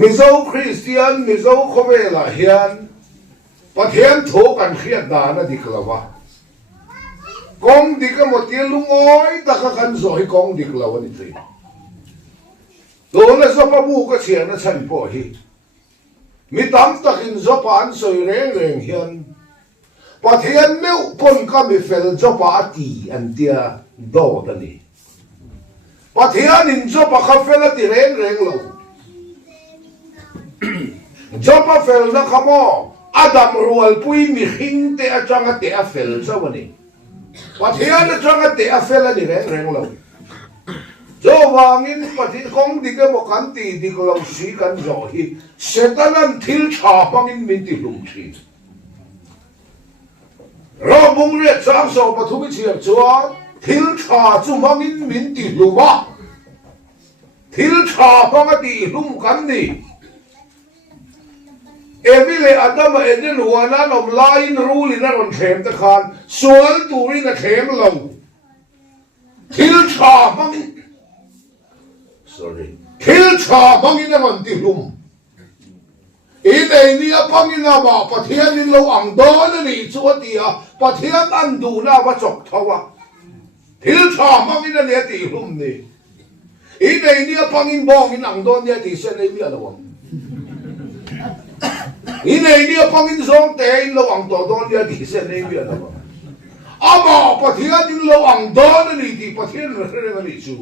มิโซคริสเตียนมิโซโคเวลาเฮียนประเทศโถกันเครียดดานะดิกละวะกองดิกหมดเตียลุงอ้อยตะกันสอยกองดิกละวันนี้สิตัวนั้นสปาบูก็เชียร์นะฉันพอฮีมีตั้มตะกินสปานสอยเร่งเฮียนประเทศเมื่อคนก็มีเฟลสปาตีอันเดียโดดนี่ประเทศนินสปาคาเฟลตีเร่งลงจบเฟลนะขโมอดัมรัวปุยมีหินเตะจังเตะเฟลซะวันนี้ประเทศจังเตะเฟลนี่เร่งลงจบวางินประเทศของดิกมกันตีดิกเราสีกันจ่อฮีเสตนันทิลชาบังินมินติลุงชีเราบุงเรียกสามสองปฐุมเชียร์จวนทิลชาจุบังินมินติลุบะทิลชาบังติลุงกันนี่เอวิเลอัตมาเอเดนหัวนั้นอมไลน์รูลินันวันเขมตะคานสวนตูรินเขมเราทิลชาบังทิลชาบังินนันติลุมอีเดนี่บังินนาบะปะเทียนินเราอังโดนนี่ชัวตีอะปะเทียนอันดูน่าว่าจกทว่าทิลชาบังินนันเนี่ยติลุมนี่อีเดนี่บังินบองอินอังโดนเนี่ยติเซนเลยมีอะไรวะอีนี่ฟังอินสองเตยเราอังตัวโดนยาดีเส้นนี้เบียดมาอามาปะเทียนเราอังโดนนี่ดีปะเทียนเราเรื่องอะไรชู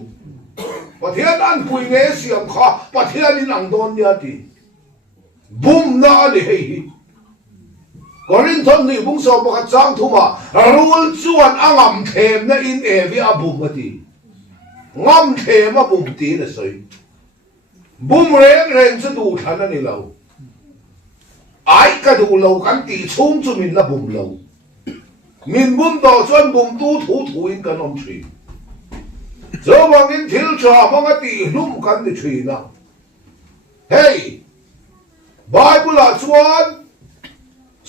ปะเทียนอันปุยเงยเสียงข้าปะเทียนนี่อังโดนยาดีบุ้มน่าเลยเฮ้ยก่อนนี้ทนนี่บุ้งสอบประจังทุ่มะรู้ชวนอ่างเข็มนะอินเอวิอาบุ้มมาดีงามเข็มมาบุ้มตีนะสิบุ้มเร่งจะดูทันนี่เราไอ้กระดูเรากันตีชุ่มจุมินละบุ่มเรามินบุ่มต่อจนบุ่มตู้ถูอินกันอมชีเจ้าวังอินทิลชาบังตีลุ่มกันในชีนะเฮ้ยไบเบิลชวน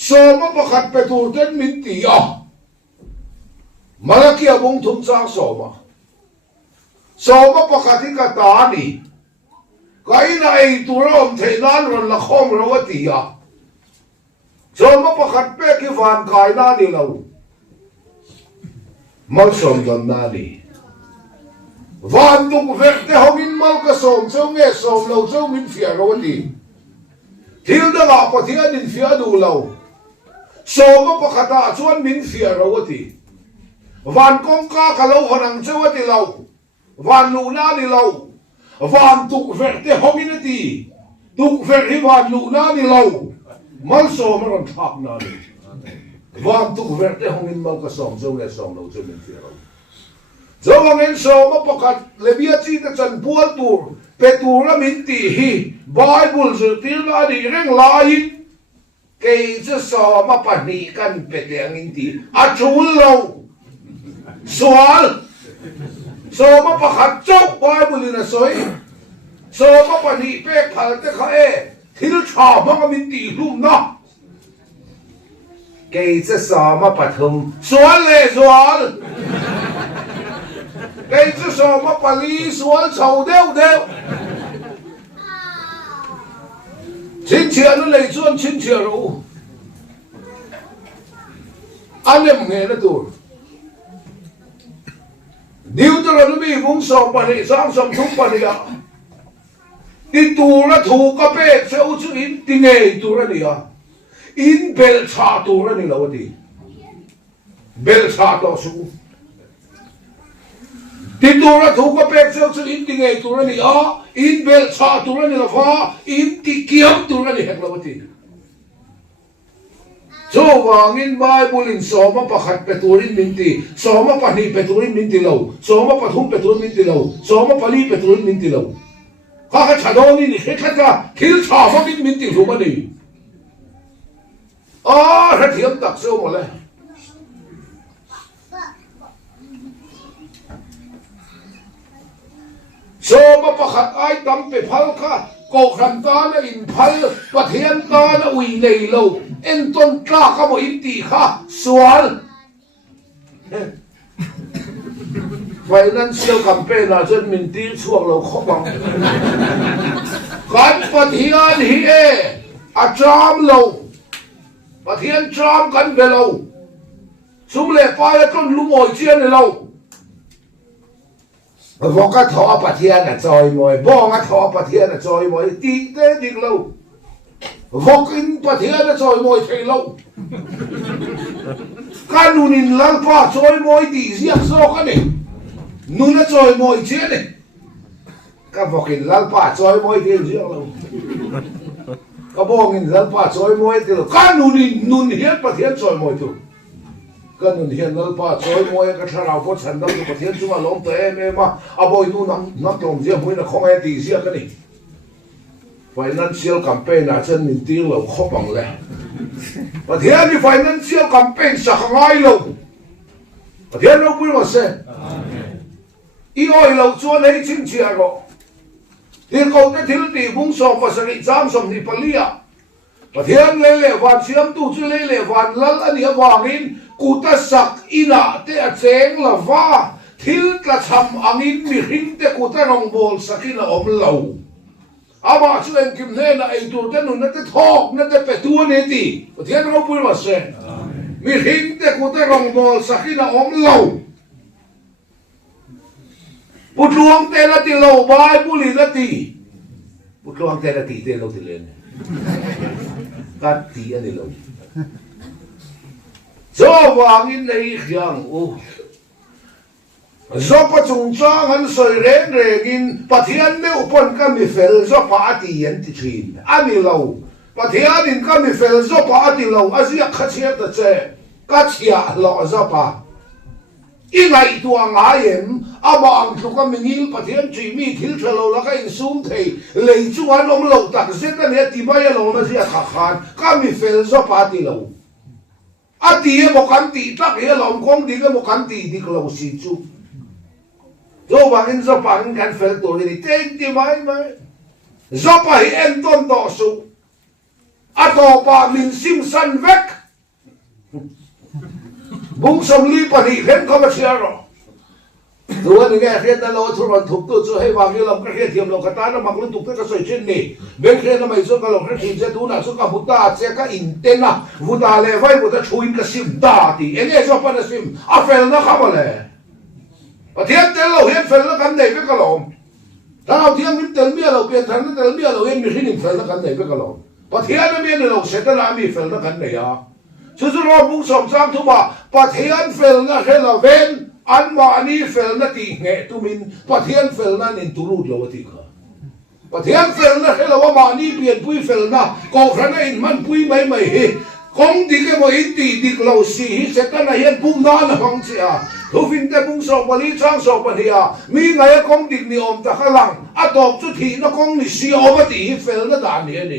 สมประคัดไปตูเต็นมินตีอ่ะมาลากียบุ้งทุ่มสร้างสมประคัดที่กตานีก็ไอ้นายตัวเราเทนันรันละคอมเราตีอ่ะสมประคัดเป๊กฟันกายนาดีเรามาสมดันนาดีวันตุกเวกเตหมินมัลกสมเจ้าเงสมเราเจ้ามินเฟียเราดีทิลดาปะเทียนินเฟียดูเราสมประคัดชวนมินเฟียเราดีวันกงกากะเราหนังเจ้าดีเราวันลูนาดีเราวันตุกเวกเตหมินดีตุกเวกที่วันลูนาดีเรามัลโซมันรันทับนาดีวันตุกเวกเตหมินมัลกสมเจ้าเงสมเราเจ้ามินเฟียเราเจ้าวังเงินสมประคัดเลเบียจีตจันพัวตูเปตูระมินตีฮีไบเบิลสุติลนาดีเร่งลายเกยจะสมปนีกันเปเตียงินตีอาจูลเราสวลสมประคัดเจ้าไบเบิลนะสวยสมปนีเปกพัลเตคาเอทิลชาบังมินตีลุ่มนะเกยจะสมปฐุมสวลเลยสวลเกยจะสมปลีสวลเฉาเดียวชินเชียนั่นเลยส่วนชินเชียรู้อันนี้มึงเห็นนะตัวดิวตลอดมีมุงสองปันนี่สามสองทุกปันนี่อ่ะที่ตัวละถูกกับเป็ดเซลล์อินติเงยตัวละนี่อ่ะอินเบลชาตัวละนี่แล้วดีเบลชาต่อสู้ที่ตัวละถูกกับเป็ดเซลล์อินติเงยตัวละนี่อ่ะอินเบลชาตัวละนี่ละฟ้าอินติเกียวตัวละนี่แหกแล้วดีโจวางินไบเบิลสมประคัดเปตูรินมินตีสมปนีเปตูรินมินตีเราสมปฐุมเปตูรินมินตีเราสมปลีเปตูรินมินตีเราข้าขจัดโดนนี่ข้าขจัดทิลชาฟังมินตีรู้มั้ยนี่ถ้าเทียมตักเสียวหมดเลยสมประคัดไอ้ตั้มเปพัลข้าโกขันตาเนี่ยอินพัลปะเทียนตาเนี่ยอุยในเราเอ็นต้นกล้าข้าบอกอินตีข้าสวล financial campaign là dân mình tiêu chuộc lâu khó bằng cán bát hiền hi tram lâu bát hiền tram cán về lâu chúng lệ phải con lũ mồi chiên này lâu võ cái thọ bát hiền là chơi mồi bong cái thọ bát hiền là chơi mồi tí tế đi lâu võ kinh bát hiền là chơi mồi thấy lâu cái nụ nín lăng pa chơi mồi tí giặc so cái này nụ nó chơi mồi chiên này cái võ kinh lăng pa chơi mồi tí giặc lâu cái bong kinh lăng pa chơi mồi tí lâu cái nụ hiền bát hiền chơi mồi tu cái nụ hiền lăng pa chơi mồi cái thằng nào có thành đâu bát hiền chúng ta lồng té em mà bồi nụ nắm lồng giặc mồi nó không ai tí giặc cái này financial campaign là chân mình tiêu lâu khó bằng lẽ và thế thì financial campaign sẽ không ai lâu và thế nó cũng là sẽ ý ôi lâu cho lấy chính trị rồi thì câu cái thiếu thì bung sòng và sự giám sòng thì phải lia và thế lấy lệ vạn chiếm tu chứ lấy lệ vạn lăn anh hiệp hoàng in cụ ta sặc ina te chén là va thiếu là chăm anh in mi hình te cụ ta rong bol sakin là ôm lâu ama chú em kim thế là ai tu thế nó te thok nó te pe tu này thì thế nó cũng là sẽ mi hình te cụ ta rong bol sakin là ôm lâu bút luang te là ti lâu bài bút lì là ti bút luang te là ti te lâu ti lên cắt ti anh lâu cho vàng in này khiang ô do pa chung chang han soi ren reng in pathian me upon ka mi fel do pa ati yan ti thin ani lo pathian in ka mi fel do pa ati lo azia khachia ta che ka chia lo zo pa i ngai tua nga yem ama ang thu ka mingil pathian chi mi thil thalo la ka in sum thei lei chu an om lo tak zet na ne ti ba ya lo ma zia kha khan ka mi fel zo pa ati lo ati e mo kan ti tak e lo kong di ka mo kan ti di ko si chu do wangin zo pa kan fel to ni ten ti mai zo pa hi en ton to su ato pa min sim san vek bung som li pa ni khen ko ma sia ro do ni ga khen ta lo thu ron thuk tu chu hei wang ni lo ka khen thiam lo ka ta na mang lu tuk ka soi chen ni ben khen na mai zo ka lo khen thi je tu na zo ka buta che ka in ten na buta le vai buta chuin ka sim da ti ene zo pa na sim a fel na ka ma le và thiên tế lâu hiện phần nó cắn đầy với cái lồng, thằng nào thiên mình tế mía lâu biến thằng nó tế mía lâu hiện mình hình phần nó cắn đầy với cái lồng, và thiên nó mía lâu sẽ tới làm gì phần nó cắn đầy à, chứ chúng nó muốn sống sang thứ ba, và thiên phần nó hay là ven, ăn mà anh đi phần nó thì nghe tụi mình, và thiên phần nó nên tụi lụt lâu thì cả, và thiên phần nó hay là mà anh đi biến bụi phần nó, còn phần nó in man bụi mấy mấy không đi cái mà in đi lâu xí sẽ tới là hiện bung nó là không chứ à. Thu phim te bung sọc bali trang sọc bali à mi ngay công địch ni om ta khai lăng à đọc chút thì nó công ni si om ti fel nó đàn này nè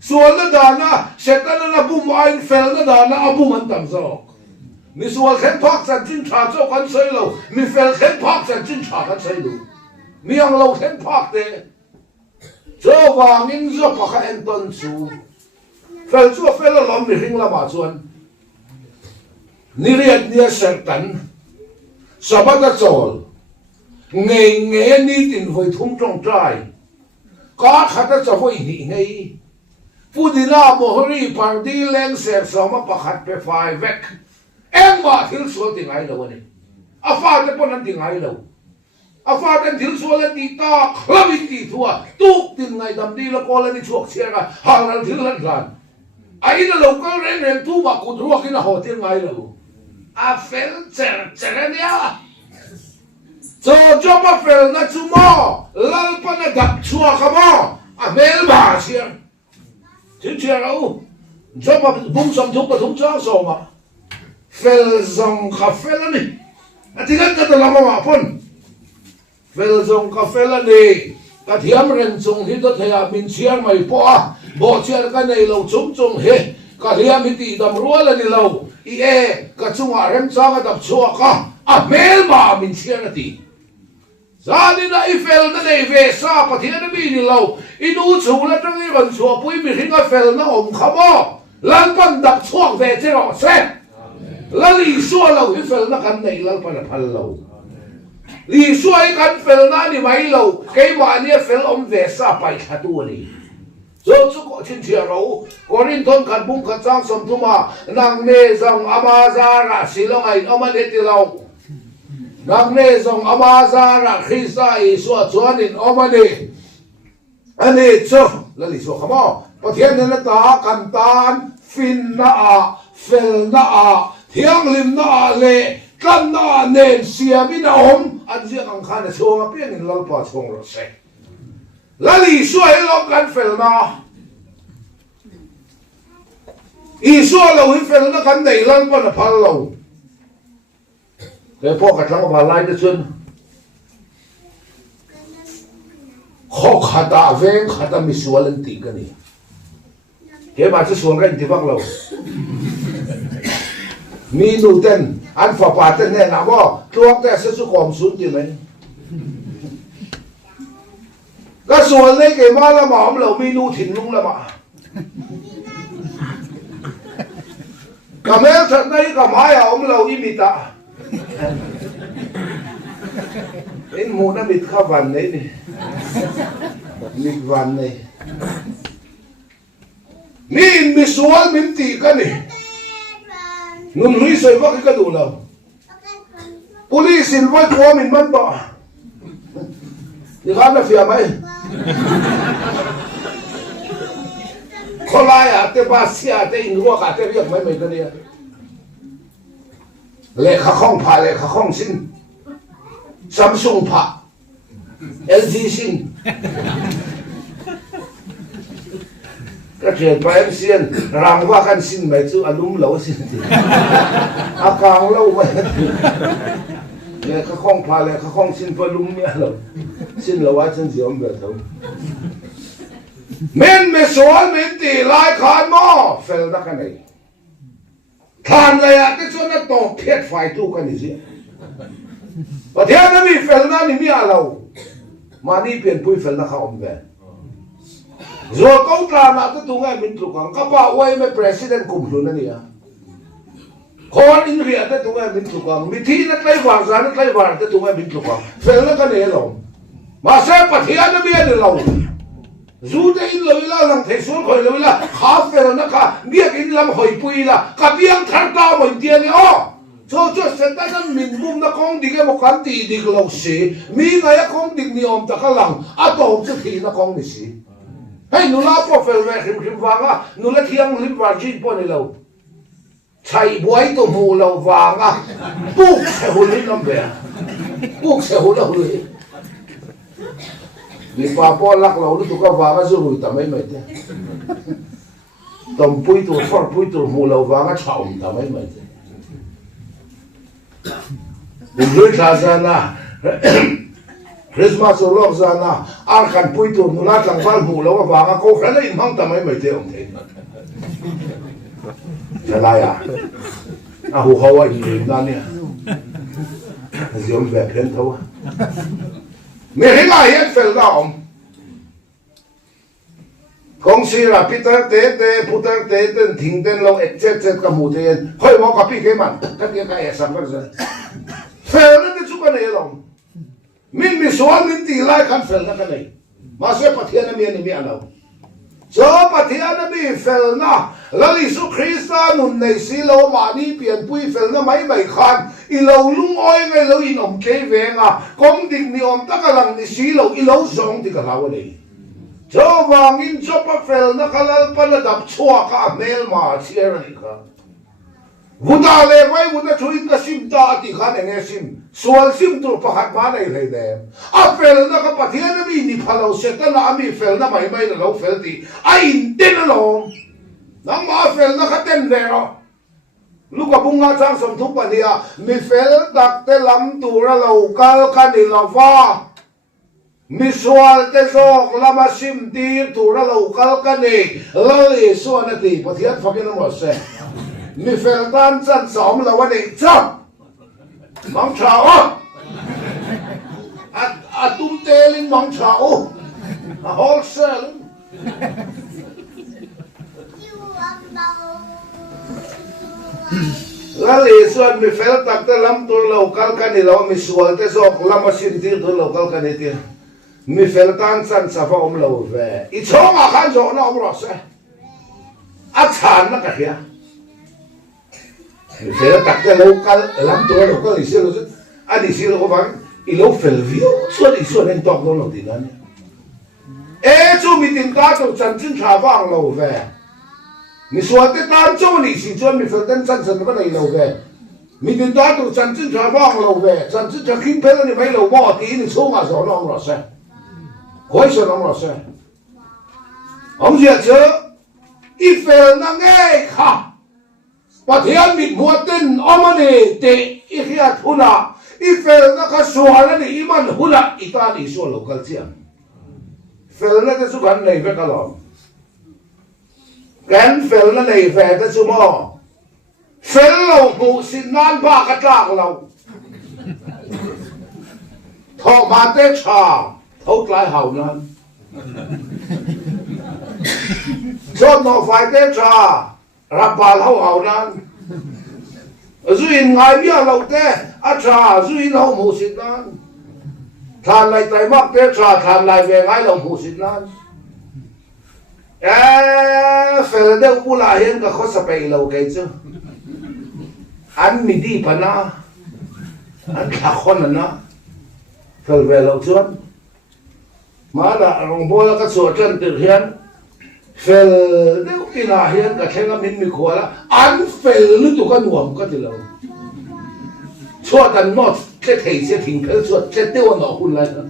sual nó đàn na sẽ ta nó bung ai fel nó đàn na bung anh tam sọc mi sual khen phak san chin cha cho con sấy lâu mi fel khen phak san chin cha con sấy lâu mi ang lâu khen phak te cho vàng in zo pa kha en ton su fel chu fel lom mi hing la ma chuan niriat nia sertan sabata chol nge ni tin voi thum trong trai ka khata cha voi ni ngei pudina mohri pardi leng se soma pakhat pe fai vek em ma thil so ti ngai lo ni afa te pon an ti ngai lo afa te thil so le ti ta khlawi ti thua tuk tin ngai dam di lo ko le ni chuak chega hang ral thil lan lan ai na lo ko ren tu ma ku thua ki na ho ti ngai lo a fel cher nia cho ma fel na chu mo lal pa na dap chua ka mo a mel ba sia tin chia ro cho ma bung som thuk pa thuk cha so ma fel zong ka fel ni a ti gan ta la ma pon fel zong ka fel ni ka thiam ren chung hi to thea min chiar mai po a bo chiar ka nei lo chung he ka thiam hi ti dam rual ni lo i ka chunga rem changa dap chua ka a mel ma min chiar na ti zani na i fel na nei ve sa pathian na mi ni lo i nu chu la tang i ban chua pui mi hinga fel na om khamo lan pan dap chuak ve che ro se la li so lo i fel na kan nei lal pan phal lo ลีช่วยกันเฟลนั่นนี่ไม่เราเกี่ยมาเนี่ยเฟลอมเวสาไปขัดตัวนี่จุกชินเชียเราก่อนนี้ต้นขัดบุ้งขัดจ้างสมทุมานางเนซังอามาซาระสิลงไงเอามาเด็ดเรานางเนซังอามาซาระคริสไอสวดสวนินเอามาเด็ดอันนี้จ้ะแล้วลีช่วยขมอประเทศนั้นตากันตานฟินนาเฟลนาเทียงลิมนาเลกันนาเนนเสียบินาอมอันเสียงอังคารช่วงเพียงเราปอดช่วงรถเสกแล้วลีช่วยเรากันเฟลนาอีช่วยเราให้เฟลนากันในลันปนพัลเราแต่พวกกันทั้งพัลไล่จะชนข้อขัดเวงขัดมิสวาลันติกันนี่เกี่ยมาจะสวนกันที่ฟังเรามีนูเต้นอันฝ่าป่าเต้นแน่นะว่าตัวแต่เสุขอมสุดที่ไหนก็ส่วนเล็กเกี่ยมาละหมอมเรามีนูถิ่นลุงละมากับแม่ฉันได้กับไม้เอาเราอิมิตาเอ็นมูน่ามิดข้าวันนี้นี่มิดวันนี้นี่มิสวาลมินตีกันนี่นุ่มลุยสวยว่าก็ดูเรา polisi vai tua min man ba ni kan na fia mai kolai ate basia ate inruak ate riak mai mai tania le kha khong pha le kha khong sin Samsung pha LG sin cái chuyện phải em xiên rằng qua căn xin mấy chú ăn đúng lâu xin thì càng lâu vậy nè các con phải là các con xin phải đúng nhẹ rồi xin lâu quá chân gì ông về thôi men me số men tỷ lại khán mò phải là cái này khán này à cái chỗ nó to thiệt phải tu cái gì và thế nó bị phải nó đi à lâu mà đi biển bụi phải nó không về rồi câu trả lại cái tụng ngay mình tụng các bạn quay mấy president cùng luôn này à con in riêng cái tụng ngay mình tụng mình thi nó lấy vàng ra nó lấy vàng cái tụng ngay mình tụng phải nó cái này lòng mà sẽ bắt hiện nó biết được lòng dù thế in lời là làm thế số khỏi lời là khá phải nó cả biết in làm hỏi bùi là cả biếng thằng ta mình tiền này ó cho sẽ tại sao mình bung nó không đi cái một cái tỷ đi cái lâu xí mình này không đi niệm ta cái lòng à tổ chức thì nó không đi xí hay nụ lao po fel về khim vàng á nụ la thiang lim vàng chín po này lâu chạy buổi tổ mù lâu vàng á buộc sẽ hôn lên năm về buộc sẽ hôn lâu rồi vì pa po lắc lâu nó tụi cái vàng á rồi tao mấy thế tầm bụi tổ phật bụi tổ mù lâu vàng á chảo tao mấy thế đừng lưỡi ra na Christmas orang sana akan pui tu nulat lang bal mula wa banga ko khana in hang tamai mai te ong the jalaya a hu hawa in na ne ziom ve phen thawa me hinga yet fel da om kong si ra Peter te Peter te ten thing ten lo etc ka mu te hoi mo ka pi ke man ka ke ka ya sam ka za fel ne chu ka ne long mình bị số mình tỷ lại khăn phèn nó cái này mà sẽ bắt thiên nó miền nào cho bắt thiên nó bị phèn na là lý số Christa nôn này xí lâu mà đi biển bụi phèn nó mấy khăn i lâu lung oi ngay lâu in ông kế về à công định ni ông ta cái lần ni xí lâu i lâu giống thì cái lâu này cho vàng in cho bắt phèn nó cái lần bắt nó đập chua cả mail mà chia ra cả Vuda le vai vuda chuin ka sim ta ti khan enge sim sual sim tur pakhat ma nei lei de a fel na ka pathian na mi ni phalo seta na ami fel na mai na lo fel ti a in ten lo nang ma fel na ka ten ve ro lu ka bunga chang som thu pa nia mi fel dak te lam tura lo kal ka ni lo va mi sual te sok lama sim ti tura lo kal ka ni lo li so na ti pathian fakin mo se mi fel tan chan som la wa nei chap mang chao a tum te ling mang chao a wholesale แล้วเลยส่วนมีเฟลตักแต่ลำตัวเราคัลกันนี่เรามีส่วนแต่สอกลำมาสินที่ตัวเราคัลกันนี่มีเฟลตันสันสะฟอมเราเวอีช่องอาคารโจนอมรสอาชานนักเขียมีเฟลตักแต่เราคัลลำตัวเราคัลอิสิโลสุดอันนี้สิโลก็ฟังอีเราเฟลวิวส่วนอีส่วนนั้นตอกเราดีนั่นจู่มีติดตาตัวจันทร์ชาวบ้านเราเวมีส่วนที่ตามเจ้าหนี้สิจวนมีเฟลตันสันสันก็ได้เราเวมีติดตาตัวจันทร์ชาวบ้านเราเวจันทร์จะขึ้นเพลนี่ไม่เราบ่ตีนี่ช่วงอาโจนอมรส可以说那么说，我们这一份那爱卡，把天命莫定，我们的第一下出来，一份那个说了的一万出来，意大利说了个这样，份那个是干哪个个了？干份那哪份的什么？份老母是难把个账了，他妈的差。好来好呢，做那块的茶，รับ把好好呢，所以爱别老的啊茶，所以老母亲呢，谈来在莫的茶，谈来为爱老母亲呢，反正乌拉人个好是被老给着，安米地盘呐，安卡宽呐，反为老专。มาละรองบัวแล้วก็สวดจันตึกเฮียนเฟลเดี๋ยวปีนาเฮียนกับแข่งกับมินมีขวาละอันเฟลหรือตัวกันหวมก็จะเราชวดกันนอดแค่เทเสียทิ้งเพลชวดแค่เตี้ยวหนอคุณเลยนะ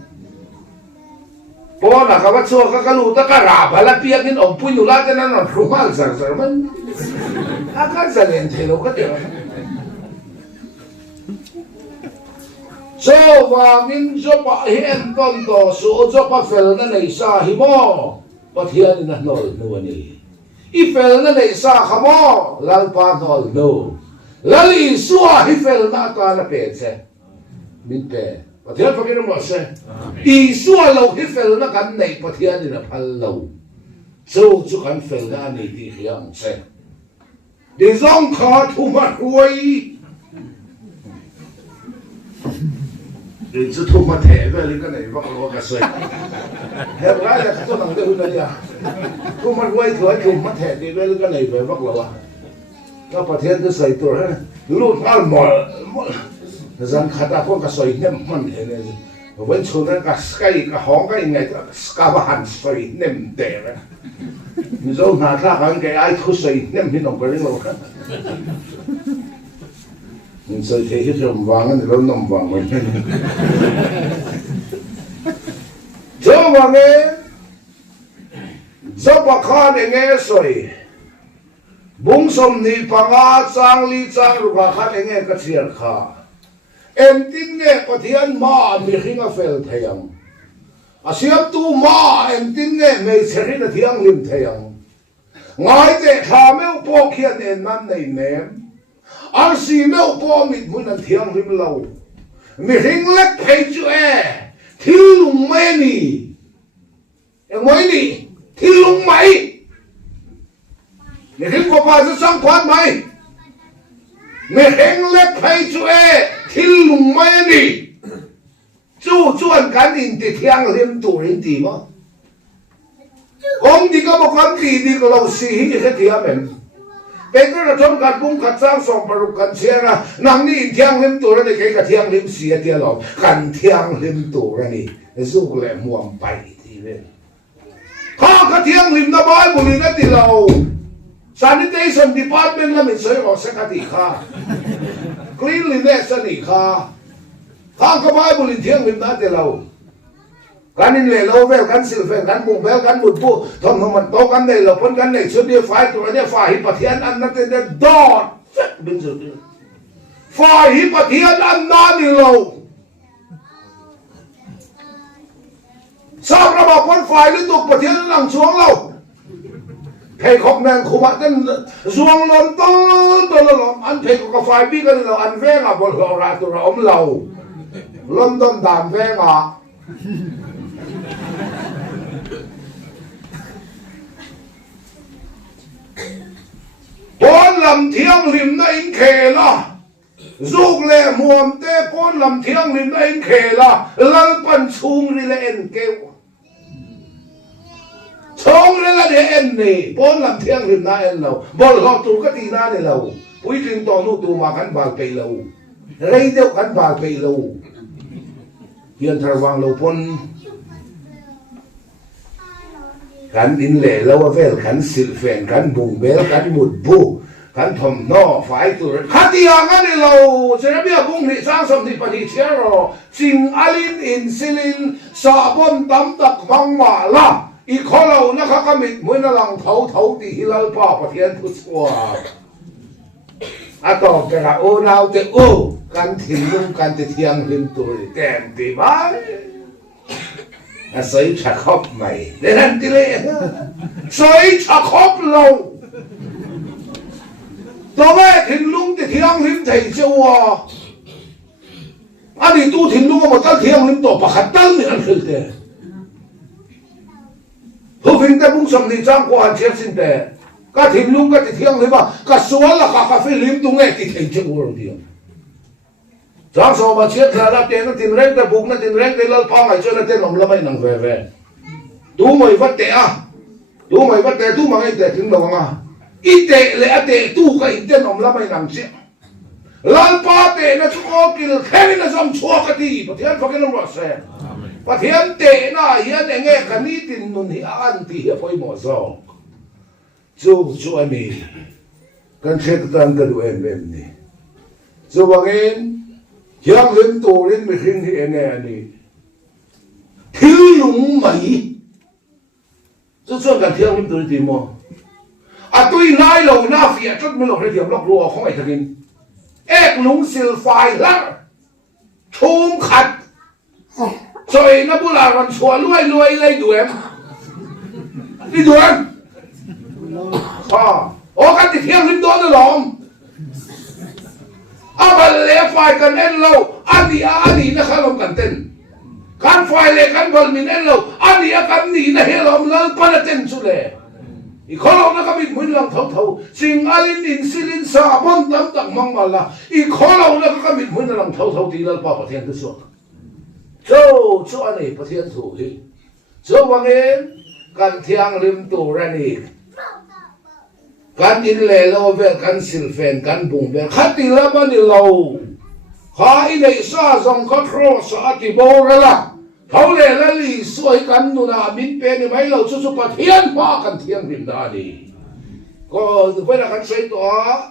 เพราะว่ากับว่าชวดก็รู้ตะกราบแล้วเปียกนินอมปุยนุลาจะนั่นหนอรู้มากสักมันอาการเสลียนเทโลก็เดี๋ยวso wa min jo pa hen ton to so jo pa fel na nei sa hi mo pathian na nol no ni I fel na nei sa kha mo lal pa nol no lali suwa hi fel na ta na pe che min pe pathian pa kin mo se I suwa lo hi fel na kan nei pathian na phal lo so chu kan fel na ni ti hiang se de zong kha thu ma ruai你只吐沫太个，你个内帮我个水，还不来了，做能得个呀？吐沫歪头，吐沫太的个，你个内帮我啊？那白天都水多了，路那毛，咱看到那个水那么的呢，温州那个sky个行个应该sky个含水那么大了，你说那他行个爱吐水那么弄个人了。mình xây thế hết rồi vàng thì nó nằm vàng mình cho vàng nghe cho bạc kha để nghe rồi bung som ni panga chang li chang ru bạc kha để nghe cái chuyện kha em tin nghe có thiên ma mi khi ngà phèn thayang à siam tu ma em tin nghe mấy chuyện là thiên lim thayang ngay để thà mấy bộ kia nên năm này ném anh si mèo po mít muốn ăn thiang rim lâu, mi hình lek thấy chưa thiếu lùng mấy nì, em mấy nì thiếu lùng mấy, mi hình có bao giờ sang quan mấy, mi hình lek thấy chưa thiếu lùng mấy nì, chú anh cán in thì thiang rim tủ rim gì mà, ông đi có một con gì đi có lâu xì hình cái thiang mìnhเป็นก็ระทมการปุ้งขัดสร้างส่งปรุกันเชียนะนางนี่เที่ยงเล่มตัวนี่ใครกับเที่ยงเล่มเสียเดียวหรอกกันเที่ยงเล่มตัวนี่สู้แหลมม่วงไปทีเว้ยข้ากับเที่ยงเล่มนะบอยบุรีนั่นที่เรา sanitation department แล้วไม่ใช่หรอกสักทีข้า cleanliness นี่ข้ากับบอยบุรีเที่ยงเล่มนั่นที่เรากันนี่เลยเราเวลกันสิลเฟนกันบุ้งเวลกันบุญผู้ทำมันโตกันเลยเราพ้นกันเลยชุดเดียวฝ่ายตัวเดียวฝ่ายหิปเทียนอันนั้นเดียวดอดเซ็ตเป็นสุดฝ่ายหิปเทียนอันนั้นนี่เราทราบระบบคนฝ่ายหรือตัวปเทียนหลังช่วงเราเพลของแมงขวัญนั่นช่วงลมต้นตัวลมอันเพลของฝ่ายพี่กันเราอันแวงอ่ะบนเราราตัวเราอมเราลมต้นด่านแวงอ่ะบนละ làm thiêng lim na in khề la dục lệ muam te con làm thiêng lim na in khề la lal pan chung ri le en kêu chung ri la de en ni con làm thiêng lim na en lâu bol lo tu cái gì na ne lâu quý trình to nu tu mà khán bạc pe lâu rây đeo khán bạc pe lâu hiện thar wang lâu pon khán in lệ lâu vel khán sil phèn khán bùng bel khán mụt bu khán thầm no phải tu khán ti ang anh lâu sẽ biết bung ni sang som thì pani chero sing alin in silin sa bon tam tak mang ma la i kholo na kha kamit moi na lang thau thau ti hilal pa pathian thu chua a to ke la o nau te o kan thin lung kan te thiang lim tu tem ti bai a sei cha khop mai để han ti le sei cha khop lâu to me thin lung te thiang lim thei chua ani tu thin lung ma ta thiang lim to pakhat tal ni an khil te thu phim ta bung som ni chang ko an chiat sin te ka thim lung ka ti thiang le ba ka sual la ka fi lim tu nge ti thei che wo ro dia chang so ma chiat la la te na tin reng ta bung na tin reng te lal pa ngai cho na te nom la mai nang ve ve tu moi vat te a tu moi vat te tu ma ngai te tin lo ma i te le a te tu ka i te nom la mai nang che lal pa te na chu ko kil khen na som chua ka ti pa thian fa ke no se pa thian te na hian enge ka ni tin nun hi an ti hi poi mo zo chu ani kan khet tan ka du em ni chu bangin hiang lim tu rin mi khing hi ene ani thil lung mai chu kan thiang lim tu ti mo a tui nai lo na fia chut mi lo re diam lok ru khong ai thakin ek lung sil fai la thum khat rồi nó bố là còn xóa lui lấy đuổi đi đuổi ô cái thì thiêng lên đó nó lỏng bà lẽ phải cần em lâu anh đi nó khá lòng cần tên can phải lẽ can bol mình em lâu anh đi can đi nó hết lòng nó bắt nó tên chú lẽ i khó lòng nó có bị mũi lòng thấu xin alin in silin sa bon tam tak mang mà là i khó lòng nó có bị mũi lòng thấu thì nó bảo thiên cái số cho anh ấy phát hiện thủ hi cho bằng em can thiang lim tu ra ni can in lệ lâu về can sil phèn can bùng về khát đi lắm anh lâu khá in ấy sa dòng khát cross sa ti bô ra là thấu lệ là lì xuôi can nu na min pe ni mấy lâu chú phát hiện pa can thiang lim da đi có phải là can say to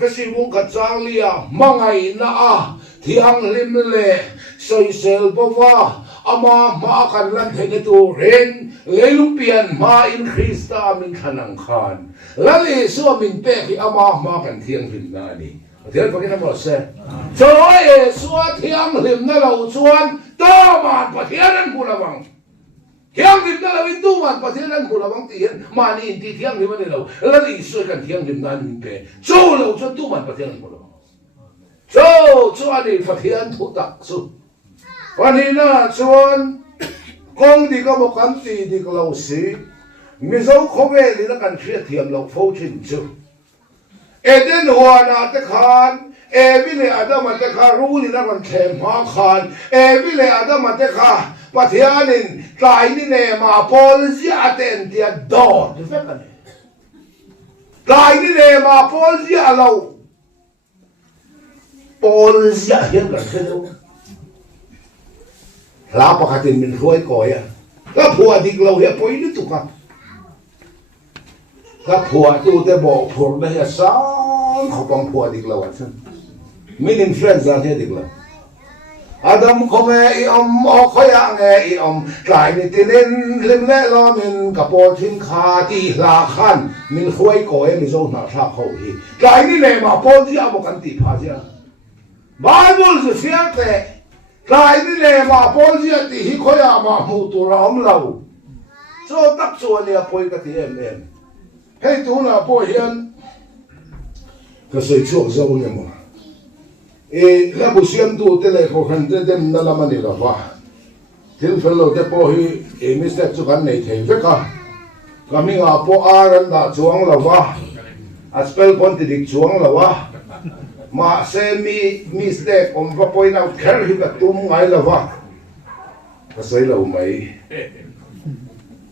phải xin muốn cắt trang lia mang ngày na thiang lim lệ soi sel bova ama ma kan lan thei tu ren leilung pian ma in Krista min khanang khan lali so min pe ki ama ma kan thiang lim na ni thian pakin mo se choi so thiang lim na lo chuan to man pathian an bulawang thiang lim na lo in tu man pathian an bulawang ti ma ni in ti thiang lim ni lo lali so kan thiang lim na min pe cho lo cho tu man pathian an bulawang cho ani pathian thu tak suวันนี้นะชวนกองดีก็บอกกันตีดีก็เราสิมิโซโคเวลีนักการเชียร์เทียมเราโฟชินจูเอเดนหัวนาเตคานเอวิเลอาดามันเตคารู้ลีนักการเทมฮาคานเอวิเลอาดามันเตคาปัทยานินกลายนี่เนมาโพลิซีอาเตนเตียดอดเฟกันกลายนี่เนมาโพลิซีอาเราโพลิซีอาเห็นกันเท่าลาปกติมันรวยก่อยอ่ะก็ผัวดิกเราเหี้ยปอยนี่ตุกอ่ะก็ผัวตู้แต่บอกผัวได้ยาซ้ำเขาปังผัวดิกเราอ่ะซึ่งมีอินฟลูเอนซ์อะไรดิกเราอาดัมเขาแม่อีอมอเขาอย่างไงอีอมกลายนี่ตีเล่นเล่นเล่ล้อมันกับปอทิมคาตีลาขันมันรวยก่อยมีโซน่าชาเขาอีกลายนี่เลยมาปอที่เอาบอกกันตีพาเจ้าบาบิลส์เสียแต่กลายนี่เลยมาปอลที่ตีฮิโคยามาหูตัวเราเราโจตักส่วนเนี่ยปอยกันที่ให้ตัวน่ะปอยเห็นก็ใส่ช่วงเช้าเนี่ยมั้งแล้วผู้เชี่ยวตัวเตะเขาคันเต็มนั่นละมันนี่ละวะที่เฟลโลเตะปอยมิสเตอร์จุกันในเทวะก็มีงาปออารันดาจวงละวะ a spell pon ti dik chuang lawa ma se mi mistake om va point out kher hi ka tum ngai lawa ka sei lo mai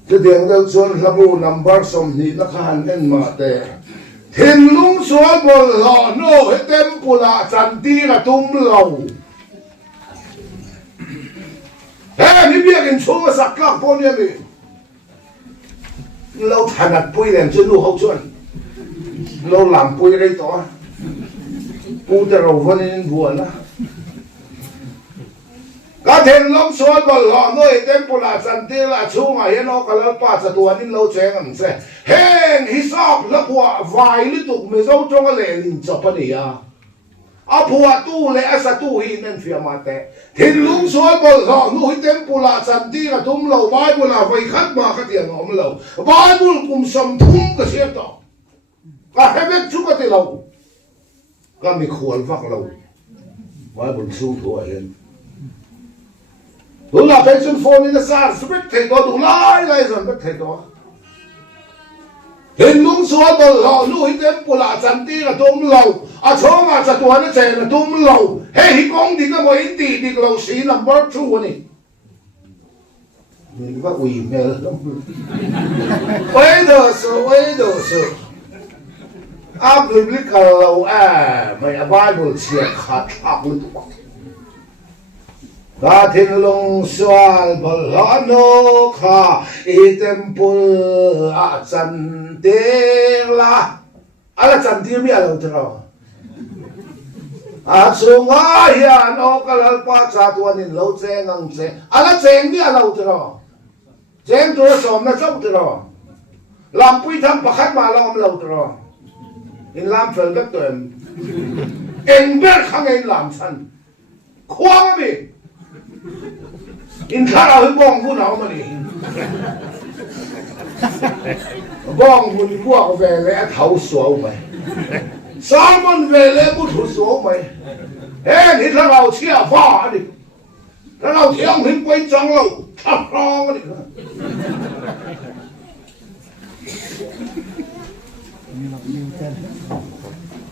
te deng dal chuan labu number som ni na khan en ma te thin lung sual bol lo no he tempula chan ti na tum lo he ni bia kin chunga sakla pon ya mi lo thanat pui len chu lu ho chuan lo làm pui đây to pu tơ rầu vân nên buồn á các thuyền long xuôi bờ lò nơi tempula santila chung à hiện nó cả lớp ba sa tua nên lâu chén ăn xe hèn hisap lớp bùa vài lít tục mới dâu trong cái lệ linh chập này à bùa tu lệ sa tu hi nên phía mặt thế thuyền long xuôi bờ lò nơi tempula santila tum lâu Bible là vậy khát mà cái tiền ông lâu Bible cũng sầm thum cái gì đó cả hai bên chúng ta thì lâuก็มีควรฟักเราไว้บนสู้ตัวเองดูแลเป็นส่วนโฟนนี่นะสารสเปกเทตัวดูไล่ส่วนสเปกเทตัวเห็นลุงสวนบนหล่อลุยเต็มปุระจันตีกับตุ้มเหล่าอาช่องอาจจะตัวนั่นเจนตุ้มเหล่าเฮ้ยกองดีก็ไม่อินดีดีเราสีนัมเบอร์ทูนี่นี่ว่าอีเมลไว้เด้อสู้biblicalเราไม่เอา Bible เสียขาดทักเลยตัวกาทินลงสวาลบลาโนคาอีเทมปุลอาจันเตล่าอะไรจันเตียมีอะไรตัวเราอาสุงาฮิอาโนกลลปาชาตัวนินเราเจงังเจอะไรเจงมีอะไรตัวเราเจงตัวสมนะเจ้าตัวเราลำปุยทำประคัดมาเราเราตัวเราอินลามเฟลก็เติมเอ็งเบิร์ขังเอ็งลามชันควงมั้ยอินข้าเราให้บ้องพูดเอามาดิบ้องพูดพวกเวลาเท้าสวมไปสามันเวลาพูดสวมไปเฮ้ยนี่ถ้าเราเชี่ยฟ้าดิถ้าเราเที่ยงหินไปจังเราทับรองดิ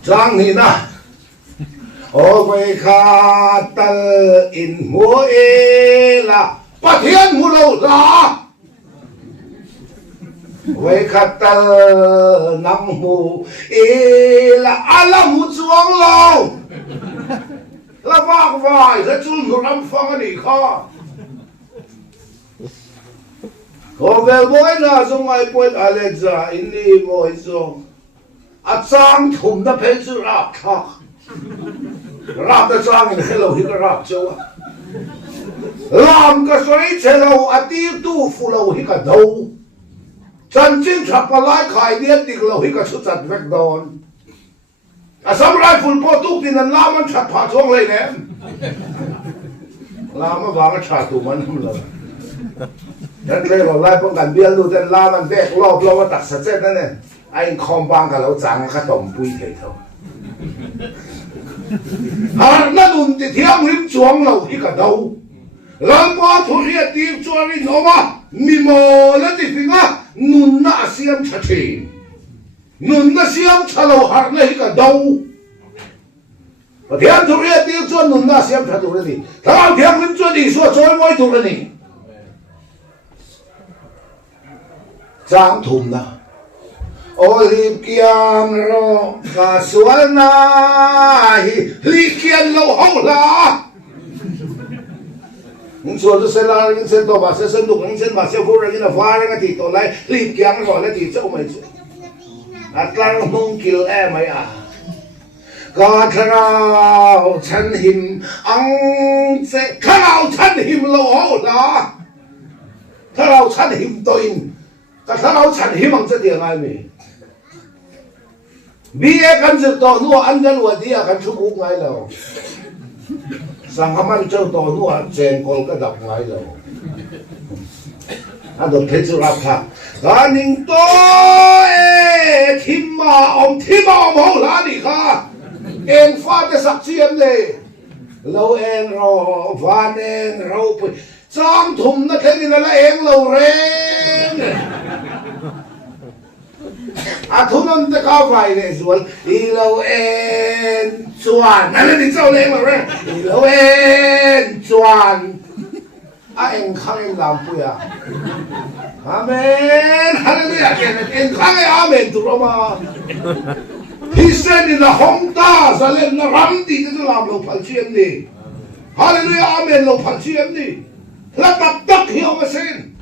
จังนี่นะโอ้ไปขาดตะอินหัวเอละปะเทียนหัวเราละไว้ขาดตะนำหูเอละอาลาหูจวงเราละวากวายและจุนหัวรำฟังนี่ข้าโอ้เวลบอยน่าสมัยปวดอเล็กซ่าอินนี่บอยซงอาจารย์ถุ่มน้ำเพชรราบทักราบแต่จางนี่ให้เราหิกราบเจ้าลามก็สวยเชเราอดีตตู้ฟูเราหิกดูจันจิ้งฉับปลายขายเดียดดิกเราหิกชุดจัดเวกดอนอาสำไรฝุ่นโปตุกที่นั่นลามันฉัดผ่าช่วงเลยเนี่ยลามันวางฉาตุมันทำเลยนั่นเลยเราไล่ป้องกันเบี้ยดูแต่ลามันแบกรอบเราว่าตัดเสร็จนั่นเองไอ้คอมบังกับเราจังข้าต้มปุ้ยเท่าหากนั่นอุ่นที่เที่ยงริมจวงเราที่กระดูเราพอทุเรียนตีจวรินออกมามีโมและที่ฟิงอ่ะนุนน่าเสียมชัดเจนนุนน่าเสียมชะเราหากเลยกระดูเที่ยงทุเรียนตีจวนนุนน่าเสียมชัดตัวนี้ถ้าเราเที่ยงริมจวนดีส่วนจวนไว้ตัวนี้จางทุ่มนะโอลิเกียนโรกาสวนาฮิลิเกียนโลฮอลามึงส่วนจะเซลามึงเซนตัวบาเซนดุมึงเซนบาเซฟูรักินาฟ้าเรื่องที่ตัวไรลิเกียนโรและที่เจ้าไม่ช่วยอัตลามึงกิลแอไม่อ่ะก็ถ้าเราฉันหิมอังเซถ้าเราฉันหิมโลฮอลาถ้าเราฉันหิมตัวอินก็ถ้าเราฉันหิมังจะเดียงไงมีบีเอกันจะต่อนัวอันกันวันเดียกันชุบุกไงเราสังฆมันเจ้าต่อนัวเจนกอลก็ดับไงเราอันนั้นเพชรรับค่ะการนิ่งโตทิมมาอมโหลานี่ค่ะเองฟาดจะสักเสียมเลยเราเองเราฟาดเองเราไปสร้างถุ่มนั่นแค่นี้นั่นเองเราเร่ง thu năm ta cao phải này rồi lâu en chuẩn này là định sao lên mà rồi lâu en chuẩn em khang em làm vui à amen hallelujah em khang em amen tụi nó mà He said in the home ta sa lên là ram đi cho làm lâu phật chiêm đi hallelujah amen lâu phật chiêm đi là tập tắc hiểu mà xin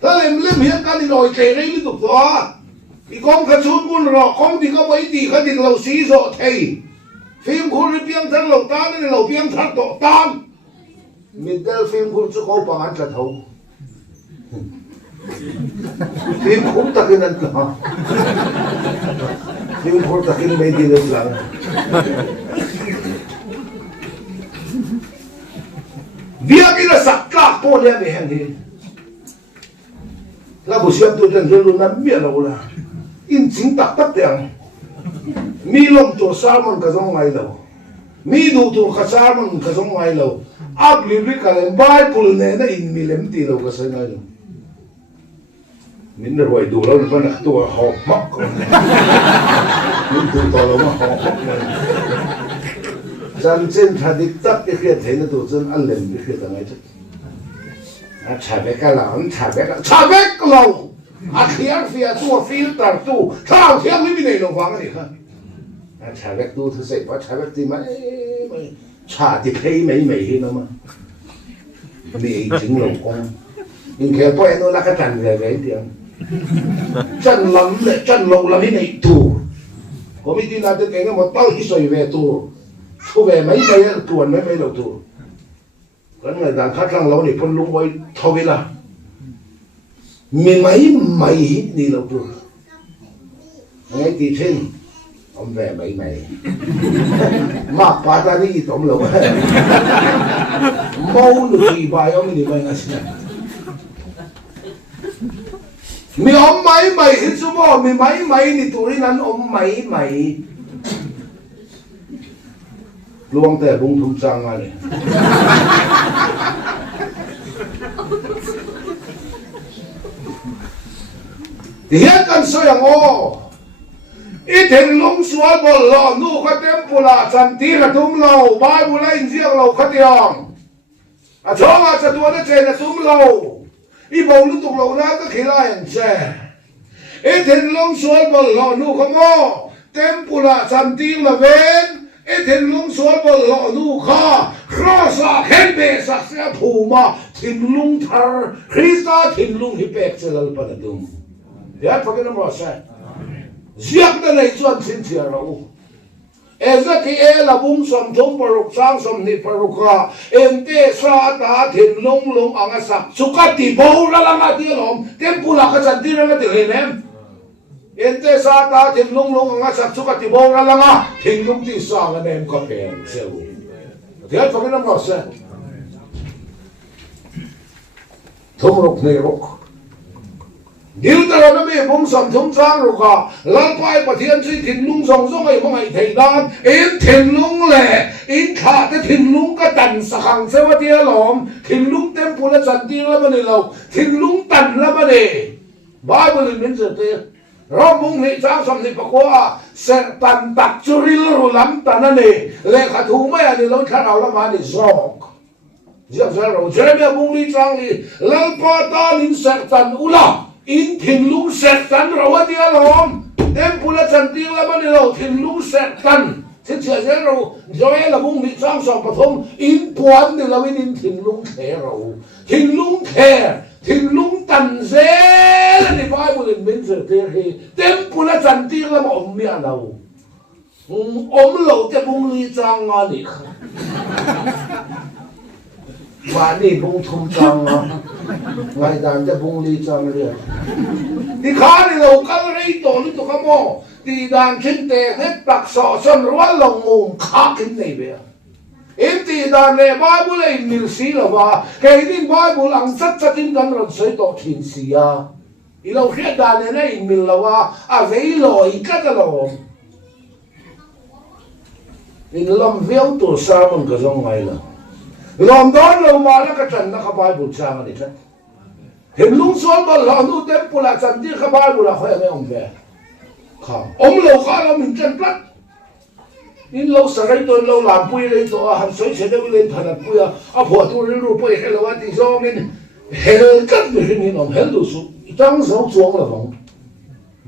là lên hiện cái đi rồi kể đây liên tục đó thì con cái chút buồn rồi con thì có mấy tỷ cái thì lâu xí rồi thầy phim khu đi biếng thằng lâu ta nên lâu biếng thằng tổ tam mình cái phim khu chú có bằng anh chặt hậu phim khu ta cáiนั้นcả phim khu ta cái mấy tỷ lên lắm việc cái là sắp cả po lên về hàng gì là buổi sáng tôi chân rồi nằm miệng rồi là in chính tắc tắc tiếng mi lông tổ sa man cả giống ngay lâu mi đủ tổ cả sa man cả giống ngay lâu áp lực cái này Bible này nó in mi lem ti lâu cái sao ngay lâu mình rồi đủ lâu nó nãy tôi học mắc mình đủ to lâu mà học mắc chân chân thay đi tắc cái kia thế nó tụi chân ăn lem cái kia là ngay chứ chả biết cái nào chả biết cái nào thiang phía tu filter tu thao thiangไม่มีในโรงฟังนี่ครับchả biết tu thứ gì và chả biết gì mà chả thì thấy mấy mấy nó mà bị chứng lồng con nhưng khi tôi nó là cái chân về vậy tiếng chân lắm lệ chân lồng là cái này tu có mấy tin là tôi cái một tao hít sôi về tu tu về mấy mấy tuần mấy đầu tu cái người ta khác rằng lâu này phân lung quay thôi là mình mấy đi lâu rồi ngay kỳ trên ông về mấy mà bà ta đi tổng lâu mau được kỳ bài ông đi mấy ngày mình ông mấy hết số bao mình mấy đi tuổiนั้นông mấy luônแต่บุ้งทุ่มจังมาเลยhiệnกันสยังโออีเทนลุงสวดบอลล้อนู่ขัดเต็มปุระจันทีกระตุ้มเราบายบุไลอินเสียงเราขัดยังช่องอาจจะตัวนั้นเจนตุ้มเราอีบอลลุตุกเรานั้นก็ขี้ไล่เจอีเทนลุงสวดบอลล้อนู่ขโมเต็มปุระจันทีละเวนอีเทนลุงสวดบอลล้อนู่ข้าครอสาเห็นเบสักเสียผูมาถิ่นลุงทาร์คริสตาถิ่นลุงฮิเปกเซลปนดุมเดี๋ยวพวกนั้นบอกใช่เสียงนั่นเลยส่วนสินเสียเราเอเซคีเอลบุ้งสมทุมปรุกสร้างสมนิปรุกะเอ็นเตสาตาถิ่นลุงอังสักสุขติโบราลังอาทิลมเต็มปุระกจันติรังอาทิเห็นไหมเอ็นเตสาตาถิ่นลุงอังสักสุขติโบราลังอาถิ่นลุงที่สร้างกันเองก็เป็นเซลล์เดี๋ยวพวกนั้นบอกใช่ทุมรุกเนรุกดิวตลอดไม่บุ้งสมทุ่มสร้างหรอกลังไปประเทศที่ถิ่นลุงส่งไอ้พวกไอ้ไทยด้านเอ็นถิ่นลุงแหละอินขาดแต่ถิ่นลุงก็ตันสักครั้งเสวะเทียหลอมถิ่นลุงเต็มปุระจันทีแล้วมันเลยเราถิ่นลุงตันแล้วมันเลยบ้าบริเวณเสถียรเราบุ้งนี่จ้างสมนิปกว่าเสตันตักจุริลรุลัมตันนั่นเองเลขาถูไม่อันนี้เราถ้าเราละมาในซอกเจ้าเราเจอเมียบุ้งนี่จ้างนี่ลังปาตาลินเสตันอุลาอินถิ่นลุงเสตันเราว่าเดียร์ลมเต็มปุระจันทีแล้วมันเราถิ่นลุงเสตันเชื่อเราจะให้เราบุ้งมีสร้างสองปฐมอินปวนเนี่ยเราไม่นินถิ่นลุงแขเราถิ่นลุงแขถิ่นลุงตันเซลในบ้านบุรินเป็นเสือเทียร์เต็มปุระจันทีแล้วมาอมเมียเราเราจะบุ้งลีจางงานอีกวันนี้บุ้งทุ่มจังอ่ะไงด่านจะบุ้งลีจังเลยที่ข้าเนี่ยเราก็เลยตัวนี้ตัวขโมยที่ด่านขึ้นเตะเฮ็ดตักสอชนรั้วลงมุมข้าขึ้นในเบียเอ็นที่ด่านเลยบ้าบุเลยมิลซีหรอวะแกนี่บ้าบุลังสัตว์ทิ้งกันเราใช้ตัวทิ้งเสียอีเราเฮ็ดด่านเนี่ยมิลละวะอะไรลอยก็จะลงอินลำเวียวตัวสามันก็ต้องไงล่ะลองดอนเรามาแล้วก็จันนักบายบุษากันดิฉันเห็นลุงสวนบอลเราดูเต็มปุระจันที่ขบายบุระเขาไม่องแก khang om lo kha lo min chan plat in lo sarai to lo lam pui le to han soi se de le thanat pui a pho tu ri ru pui hello wa ti zo min hel kat mi hin om hel du su tang zo chuang la bang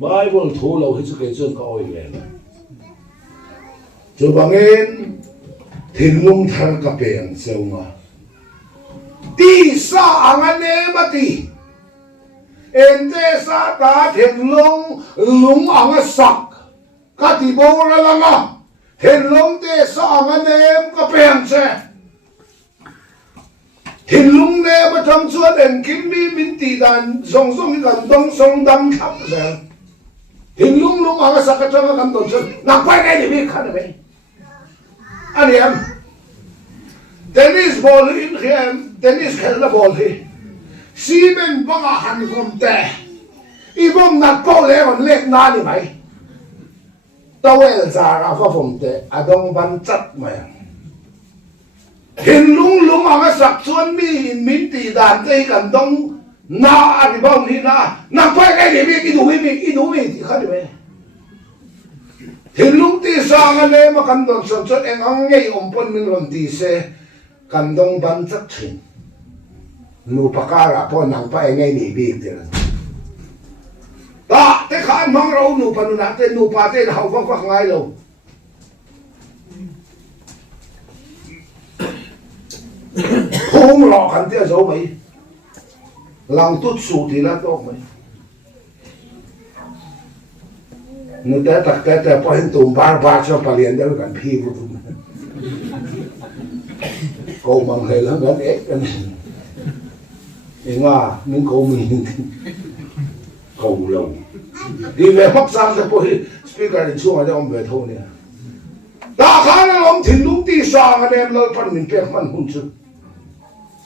Bible thu lo hi chu ke chun ka oi le chu bangin thin lung thar ka peng seunga ti sa angane mati ente sa ta thin lung anga sak ka ti bo ra langa thin lung te sa angane ka peng se thin lung ne ba thang chuan en kim mi min ti dan song song kan dong song dam thap se thin lung anga sak ka chang kan dong chuan na kwai nei ni bi khan me ani am tennis ball in here tennis khelna ball hi simen banga han kom te ibom na ko le on lek na ni mai tawel zara fa vom te adong ban chat mai hin lung anga sak chuan mi min ti dan te kan dong na ani bom ni na pa kai ni mi i du mi ti khan me hin lung ti sang ane ma kan don son chot eng ang ngei om pon min ron ti se kan dong ban chat thin nu pakara po nang pa ngay ni big te ta te khan mang ro nu pa nu na te nu pa te hau fa ngai lo khung lo kan te zo mai lang tut su ti la tok mai nu te tak te po hin tum bar cho palien de kan phi bu tu ko mang he la gan ek kan nga mình câu mình câu lâu đi về hấp sang cho bôi speaker đến xuống ở đây ông về thôi nè ta khá là ông thìn lúc đi sang anh em lôi phần mình kẹt mình hôn chứ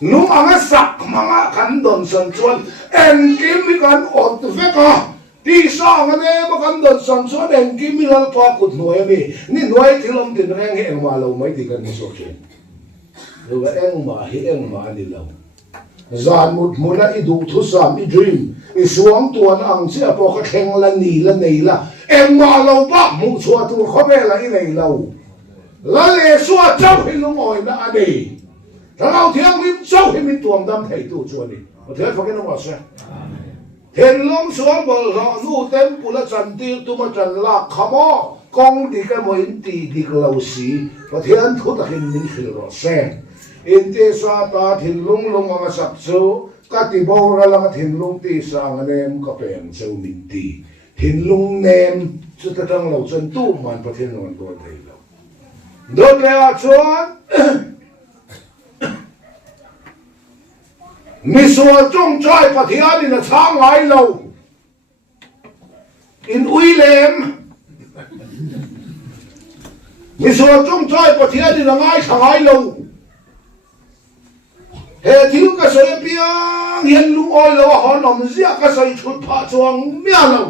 lúc anh sặc mà anh khăn đồn sân chuan em kiếm mi cần ổn từ phía cả đi sang anh em mà khăn đồn sân chuan em kiếm mi lần qua cột nuôi mi ni nuôi thì lòng tiền anh em mà lâu mấy thì cần đi số chuyện rồi em mà hi em mà đi lâu zan mut la idu thu sam I dream I suang tuan ang sia po ka kheng la ni la nei la em ma lo ba mu chua tu kho be la I nei lo la le suwa chau hi lu ngoi na ani ta lao thiang lim chau hi min tuam dam thei tu chuan ni o thian fa ke na wa se hen long suang bol ro nu tem pula chan ti tu ma chan la khamo kong di ka mo in ti di ka lo si o thian thu ta hin min khil ro se inte sa ta thin lung anga sak chu ka ti bo ra la thin lung ti sa nga nem ka pen chu min ti thin lung nem chu ta tang lo chen tu man pa thin non do thei lo do le a chuan mi sual chung chai pa thian in a chang lai lo in ui lem mi sual chung chai pa thian in a ngai thang lo he thiếu cái sợi biang hiện lung oi lo họ nằm riết cái sợi chụt phá chuang mía lo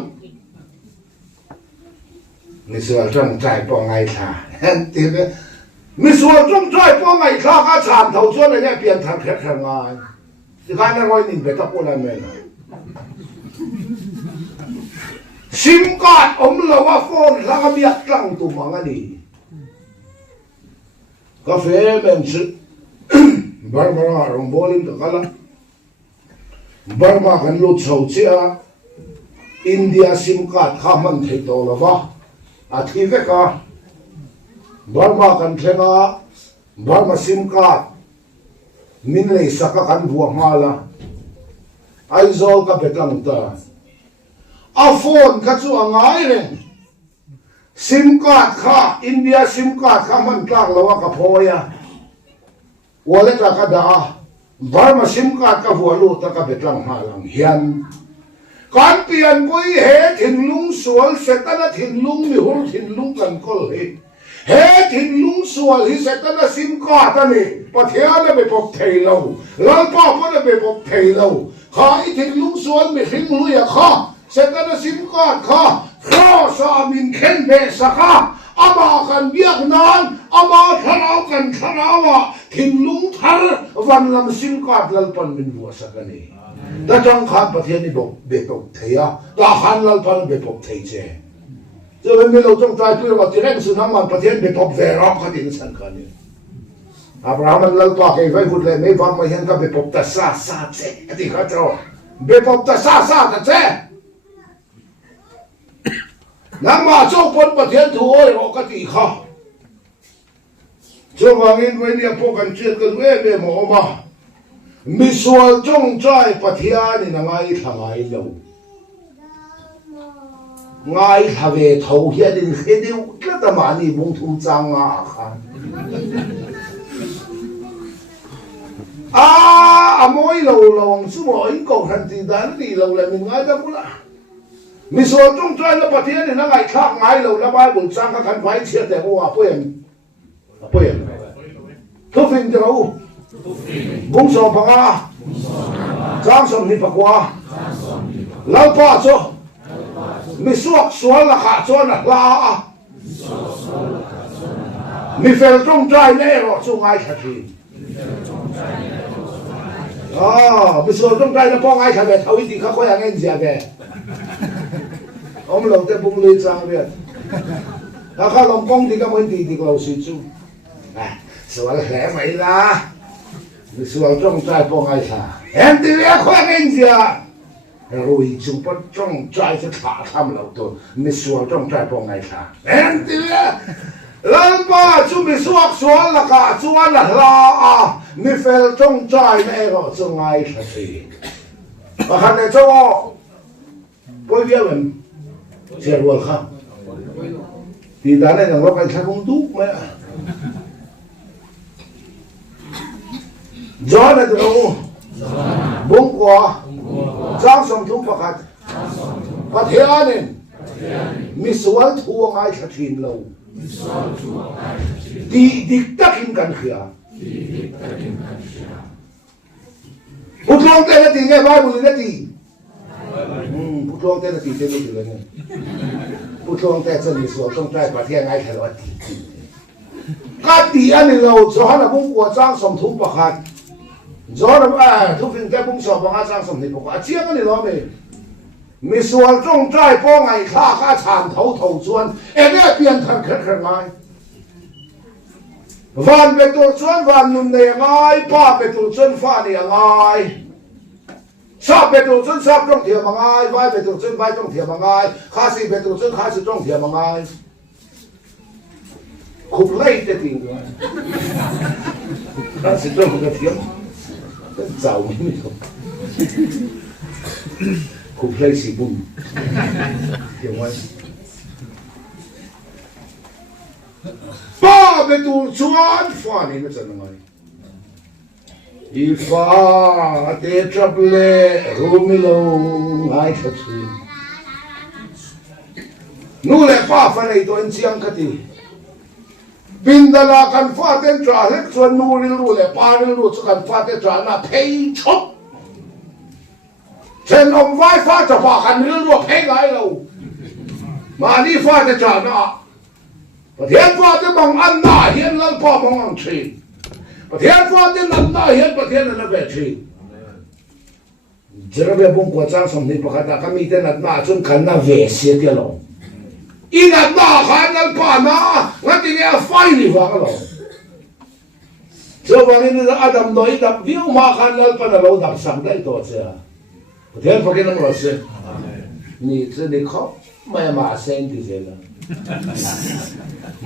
mi sual trong trai po ngày thà thì cái mi sual trong trai po ngày thà cái chạm đầu chuan này biến thành khét khét ngay thì cái này nói nhìn về tập quân này sim card lo wa phone ra cái miết trăng tụ mang anh đi cà phê men sự Barbara rong bolim to kala Burma kan lut chho chia India sim card khaman thei to lawa a thi ve ka Burma kan thenga Burma sim card min lei saka kan buang mala ai zo ka betlang ta a phone ka chu angai re sim card kha India sim card khaman tlak lawa ka phoya wallet ka da Burma sim card ka vualu ta ka betlang halang hian kan pian koi he thinlung sual setana thinlung mi hur thinlung kan kol he thinlung sual hi setana sim card ani pathiana be pok thei lo lal pa ko na be pok thei lo kha I thinlung sual mi hing lu ya kha setana sim card kha sa min khen be sa kha ama kan biak nan ama tharau kan tharawa thinlung thar van lam sim card lal pan min bua sakani da tang khan pathian ni bok be pok theya ta khan lal pan be pok thei che จะเป็นเราจงใจตัวเราจะเร่งสุนัขมันประเทศไปพบเวรอกเขาดิ้นสันกันเนี่ยอับราฮัมมันเล่าต่อให้ไว้พูดเลยไม่ฟังไม่เห็นก็ไปพบแต่ซาเจ๊ที่เขาจะไปพบแต่ซาแต่เจ๊นังมาโจปนประเทศทั่วโลกก็ตีเขาช่วงวันนี้ไว้เนี่ยพวกกันเชื่อกันเว้ยหมอมามีส่วนจงใจประเทศนี่นะไงทำไงเราไงทำเวทเอาเฮียดินเฮียดิวก็ตมานี่บุ้งทุ่มจังอ่ะค่ะมวยเราลองสมอยก็ทันทีด้านนี้เราเลยมีไงได้บุล่ะมีส่วนจงใจแล้วประเทศนี่นะไงข้างไงเราแล้วไปบุญสร้างกันไว้เชื่อแต่ว่าเพื่อนทุกสิ่งจะรู้บุ้งสอบพังอาจ้างสมนิปกว่าแล้วป้าโจมีสวกสวนละขาโจนลามีเฟลจงใจแน่หรอช่วงไงขัดทีมีส่วนจงใจแล้วป้องไงขัดแบบเอาวิธีเขาอย่างเงี้ยเสียแกผมลงแต่บุ้งเลยจังเวียนแล้วเขาลงกงที่ก็เหมือนที่เราสิจูส่วนแหลมไม่ละมีส่วนจงใจป้องไงค่ะเห็นที่เรียกเขาอย่างเงี้ยเสียรู้อีกจุดปจงใจจะขาทำเราตัวมีส่วนจงใจป้องไงค่ะเห็นที่เรียกแล้วป้าจุมีส่วนละค่ะส่วนละลามีเฟลจงใจในเราจงไงค่ะสิมาขันในช่วงพวกเยี่ยมเสียรัวครับที่ด้านในเราไปใช้คงดุไหมจอนะตัวบุ้งกว่าจ้างสมทุกประการประเทศนี่มีส่วนทั่วไงชัดเจนเราดีตักหินกันเขียพุทธองค์เตะตีไงบ้านบุญเตะตีพุทธองค์เตะตีเตะไม่ถึงเลยเนี่ยพุทธองค์เตะจะมีส่วนต้องใจประเทศไงแค่ว่าตีก็ตีอันนี้เราจอนะบุ้งกว่าจ้างสมทุกประการจอนะทุกสิ่งแกบุ้งสอบบังอาจ้างสมนิปกว่าเชี่ยกันนี่เราไม่มีส่วนจงใจป้องไงข้าชานเท่าส่วนเนี่ยเปลี่ยนทันขึ้นไงวันเป็นตัวส่วนวันนุ่นเนี่ยไงป้าเป็นตัวส่วนฟ้าเนี่ยไงชอบเป็นตัวส่วนชอบจงเทียมไงไว้เป็นตัวส่วนไว้จงเทียมไงข้าสิเป็นตัวส่วนข้าสิจงเทียมไงคุกไล่จะทิ้งเลยข้าสิจงเทียมเจ้าไม่มีคุกไล่สีบุ้งเดี๋ยวไว้ป้าเป็นตัวชวนฟ้านี่ไม่ใช่ยังไงอีฟ้าเตะจับเล่รูมิโลไอ้ชัดเจนนู่นแหละป้าฟันไอ้ตัวเชียงกันทีบินดาลากันฟ้าเต้นจ่าเล็กส่วนนู่นรู้เลยป้ารู้สักกันฟ้าเต้นจ่าหน้าเพย์ชกเช่นอมไว้ฟ้าจะพากันเรื่องว่าเพย์ไงเรามานี่ฟ้าจะจ่าหน้าประเทศฟ้าจะมองอันหน้าเห็นแล้วพ่อมองอันชีประเทศฟ้าจะนำหน้าเห็นประเทศนั้นแบบชีจะระเบียบบุ้งกวาดจ้างสมนิประกาศก็มีแต่นัดหน้าจนขันหน้าเวเสียเดียวอีนัดหน้าขันนั้นป่าหน้างั้นทีนี้ไฟนี่ฟังเราเจ้าวันนี้อาดัมน้อยดับวิวมาขันนั้นป่าเราดับสั่งได้ตัวเสียประเทศพวกนั้นเราเสียนี่จะนี่เขาไม่มาเส้นที่เสียแล้ว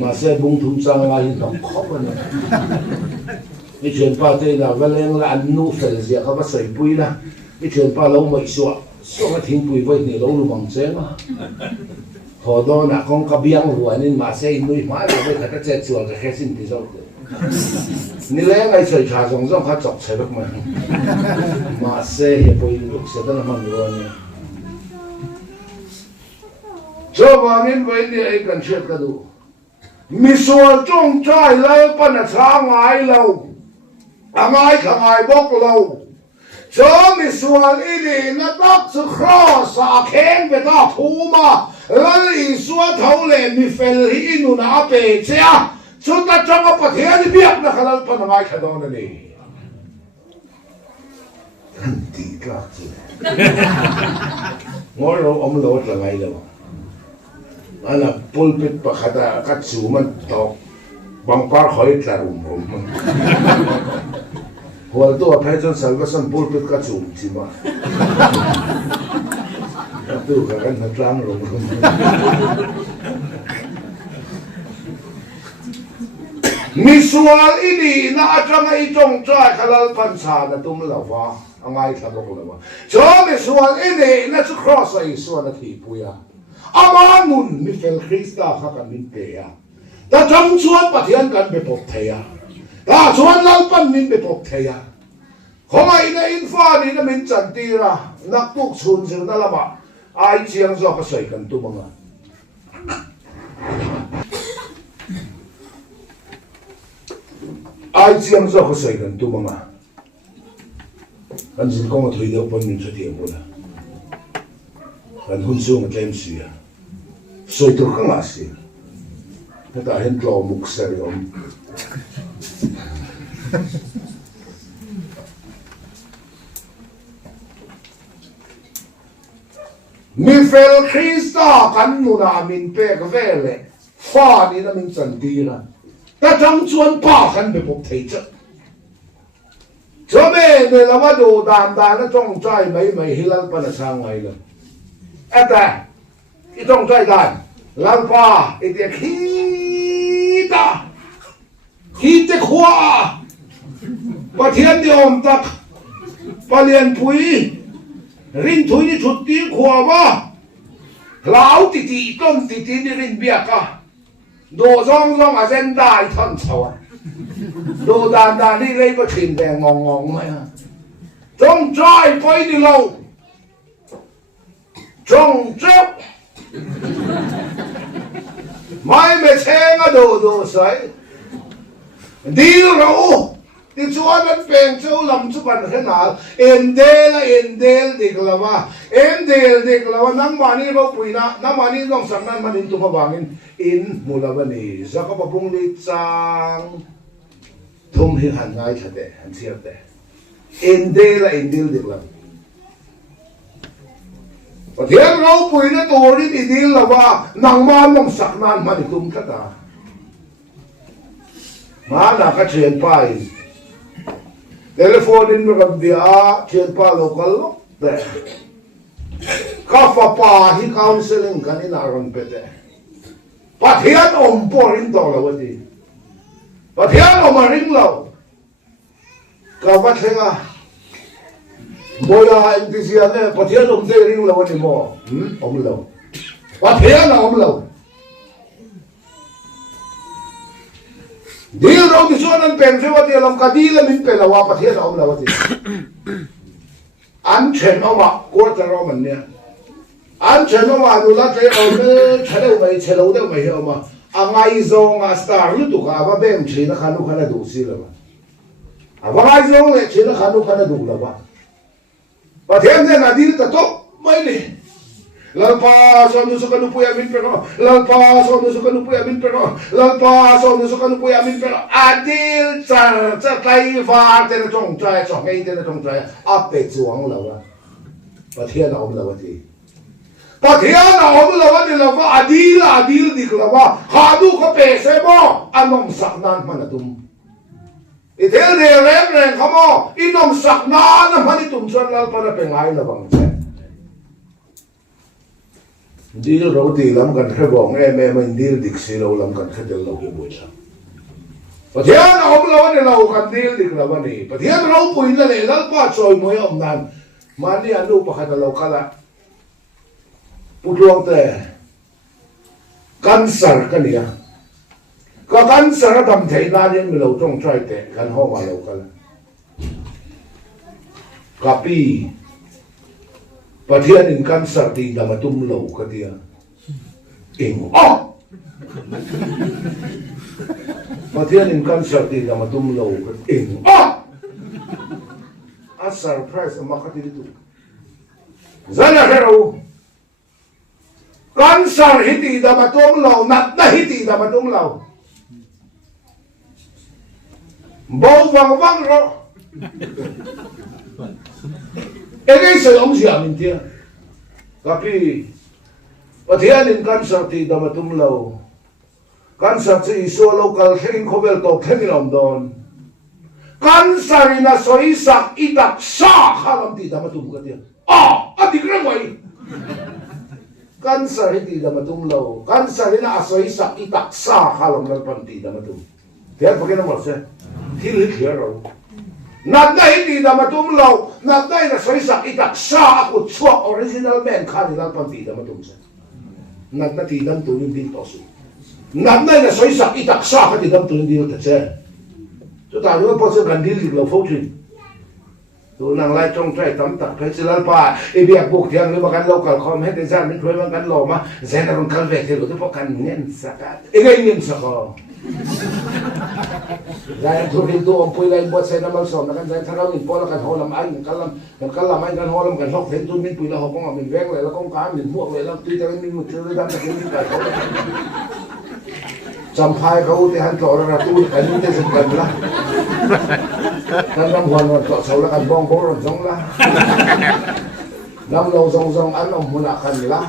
มาเสียบุ้งทุ่มจังอะไรต้องเขาไปนะไม่เชิญป้าเต้นนะเวลาเราอันนู้เฟลเสียเขามาใส่ปุ๋ยนะไม่เชิญป้าเราไม่ชัวร์มาทิ้งปุ๋ยไว้ในเราลูกบังเสียนะพอโดนนะของกระเบียงหัวนี่มาเสียนุ้ยมาเราไม่ขัดเจ็ดส่วนก็แค่สิ้นที่เรานี่แหละไอ้ใส่ชาสองเขาจับใส่แบบมันมาเสียปุ๋ยลูกเสียตั้งมันรัวเนี่ยชาวบ้านนี่ไว้เนี่ยไอ้กันเชื่อกันดูมีส่วนจงใจแล้วปัญหาไงเราอะไรขางไงบอกเราจะมีส่วนอีนี่นักตักสุขราสาเข่งไปตาภูมาแล้วอีส่วนเท่าเลยมีเฟลฮีนุนาเปเชียสุดท้ายจังหวะประเทศที่เบียดนะขนาดปัญหาขนาดนี้ทันทีกล้าจริงงั้นเราอมโลดอะไรแล้ว ana pulpit pakhata katsuman tok bangpar khoi tlarum rom hol to aphajon salvation pulpit katsum chima tu kan hatlang rom misual ini na atanga itong try kalal pansa na tumlawa angai thabok lawa so misual ini na su cross ay so na thipuya amanun mi fel Krista khakanin peya ta cham chuan pathian kan be pok theya ta chuan lalpan min be pok theya khomai na infa ni na min chantira naktuk chun sir na lama ai chiang zo ka sai kan tu manga ai chiang zo ka sai kan tu manga kan sin kong thui deu pon min chatia bola kan hun su ma tlem sia soi tu ka ngasi ta hen tlo muk ser yom mi fel Krista kan nu na min pe ka vele fa ni na min chantira ta chang chuan pa kan be pok thei cha chome ne lama do dan dan na chong chai mai hilal pa na sang ngai la ata I chong chai dan lal pa ite khita khwa pathian di om tak palian pui rin thui ni thutti khwa ba lau ti ti tom ti ti ni rin bia ka do zong zong a zen dai thon chawa do dan dan ni lei ba thin de ngong ngong mai ha chong chai poi ni lo chong chep mai me cheng a do sai đi đâu đi chuan an peng châu lam chu ban khe na endel dik lawa endel dik lawa nang mani ro puina nang mani long sang nan manin tu mawangin in mulawani zaka babung li chang thum hi han ngai thate han chiar te endel dik lawa pathian ro puina tori di dil lawa nang man long sak nan mani tum thata mana ka chen pa in telephone in ram dia chen pa local te ka fa pa hi counseling kan in aron pete pathian om porin do la wadi pathian om ring lo ka va thenga boya intisia ne pathian om de ring lo wadi mo om lo pathian om lo Dil rong di suan an pen sewa ti alam kadila min pen awa pathian om la wati an chen oma quarter roman ne an chen oma nu la te om chale chelo de mai oma angai zo nga star lu tu ka ba bem china khanu khana du si la ba aba ngai zo le china khanu khana du la ba pathian ne na dil ta to mai ni lalpa so nu suka lupu ya min pero lalpa so nu suka lupu ya min pero lalpa so nu suka lupu ya min pero adil char tai va te na chong chai chong ngai te na chong chai ape chuang lo la pathian om lo ti pathian om lo ni lo va adil dik lo va khadu ko pe se mo anom sak nan manatum itel de reng khamo inom sak nan manitum chan lalpa na pe ngai la bang Dil ro ti lam kan khe bong em dil dik si lo lam kan khe del lo hi boi sa pathian om lo ni lo kan dil dik la bani pathian ro pui na le lal pa choi moi om nan mani anu pa kha lo kala putlong te cancer ka nia ka cancer dam thei na ni mi lo tong trai te kan ho ma lo kala kapi pathian in cancer ti damatum lo ka dia ing pathian in cancer ti damatum lo ka ing a surprise makati tu zana hero cancer hiti damatum lo nat na hiti damatum lo bau wang ro Ege sa om siya mintia. Tapi Pathianin cancer ti damatum lo. Cancer ti iso local hearing cover to hearing om don. Cancer ina so isak itak sa halam ti damatum ka ti. Ati kramay. Cancer ti damatum lo. Cancer ina so isak itak sa halam nalpan ti damatum. Tiyan pagkina mo siya. Hili hero. Nagda hindi damatum lo. Nagda ina so isak itak sa ako tsua original man kani nalpan ti damatum siya. Nagda ti dam tulin din tosu. Nagda ina so isak itak sa ka ti dam tulin din siya. So tayo po siya gandil di lo focus. Tu nang lai trong trai tắm tập thấy sự lan pa, biếc buộc thiang nếu mà căn local com hết thời gian mình thuê mà căn lò mà, giờ nó còn căn về thì tôi phải căn nhân sạc, cái nhân sạc à, giờ tôi đi tu ông pui lại bớt xe năm sau nó căn giờ thằng nào mình po là căn hồ làm anh, căn làm anh căn hồ làm căn học thế tôi mình pui là học công mà mình vén lại là công cá mình buộc lại là tuy rằng mình một chơi đang là cái mình phảiจำพายเขาที่หันต่อระดับตู้กันนี่ได้สุดกันละนั่นน้ำหัวมันก็เสาละกันบ้องบ้องร้อนจงละน้ำเราจงอันอมหุ่นกันละ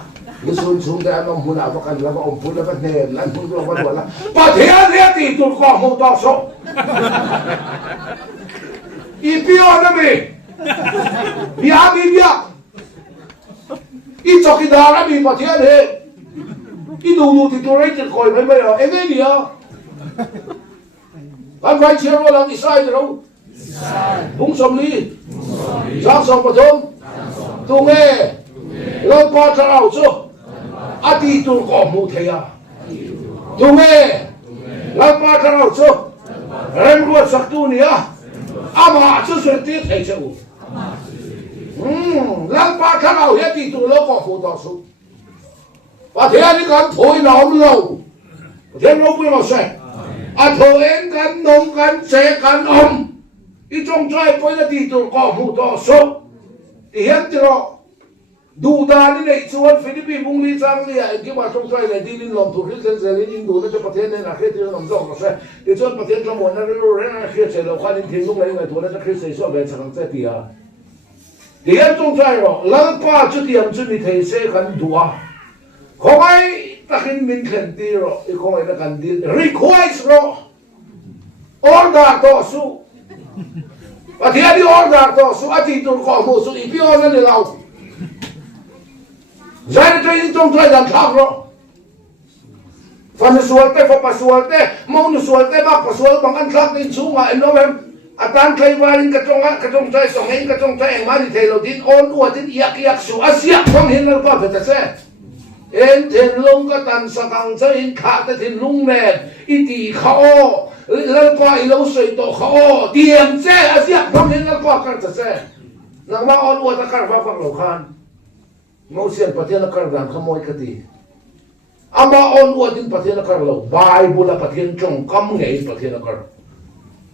หรือสูงแต่อันอมหุ่นว่ากันละก็อมพุ่นแล้วก็เนินนั่นพุ่นก็ว่าตัวละปะเทียนเนี่ยตีตุ่นข้อมูต่อโซ่อีพิโอนะมีบิอาบิบิอาอีจอกกีดานะมีปะเทียนเนี่ยอีดูที่ตัวเล็กจะคอยไม่หรอเอ็งไงเนี่ยการไฟเชียร์ว่าเราอิสราเอลเราบุ้งสมลีสางสองปฐมตัวเงี้ยเราพอจะเอาสู้อดีตตัวก่อมูเทียตัวเงี้ยเราพอจะเอาสู้เรื่องรัวสักตัวเนี่ยอามาสู้สุดที่เที่ยวเราพอจะเอาอดีตตัวเราก่อมูต่อสู้ประเทศนี้กันถอยหลอมเราประเทศเราไม่มาใช่ถอยกันนมกันเสกันอมอีจงใจไปแล้วที่ตัวก่อมูต่อสู้ที่เห็นที่เราดูดานี่ในส่วนฟิลิปปินส์มุงลีซังเนี่ยที่ว่าจงใจเลยที่ลินลมถูกที่เซนเซลินยิงดูแล้วจะประเทศในนาเขตที่เราหนำส่งมาใช่ที่ส่วนประเทศสมุนนั้นเราเรื่องนาเขตเสร็จเราควานินทิ้งลงเลยไงตัวนั้นจะเขตเสียส่วนเป็นสังเกตที่เห็นจงใจเราหลังป้าจุดเดียมจุดนี้เทเสกันตัวคงไอ้ตะกินมินเข็นตีเราอีกคงไอ้ตะกันดี request เรา order ต่อสู้ประเทศที่ order ต่อสู้อาทิตย์ตัวข้อมูลสู้อีพี่นั่นเลยเราใจใจจงใจดันทักเราฟันสวดเต้ฟันสวดเต้มองสวดเต้บ้าสวดบางอันทักนี่สูงอ่ะเอ็นโนเวมอาจารย์ใครว่าลิงกระจงใจส่งเองกระจงใจเองมาที่เทเราดินอ่อนอวดดินอยากสู้อาเซียความเห็นเราป้าเป็นแต่เซ่เอ็นเทนลุงก็ตันสกังจะเห็นขาดแต่เทนลุงแน่อีตีเขาแล้วก็อีเราใส่ตัวเขาเตียมเซ่อาเซียความเห็นเราป้ากันแต่เซ่นักมาอ่อนอวดตะการฟังเราคันมองเสียนประเทศนักการด่านขโมยคดีอามาอ่อนอวดดินประเทศนักการเราไบเบิลประเทศจงกำเงยประเทศนักการ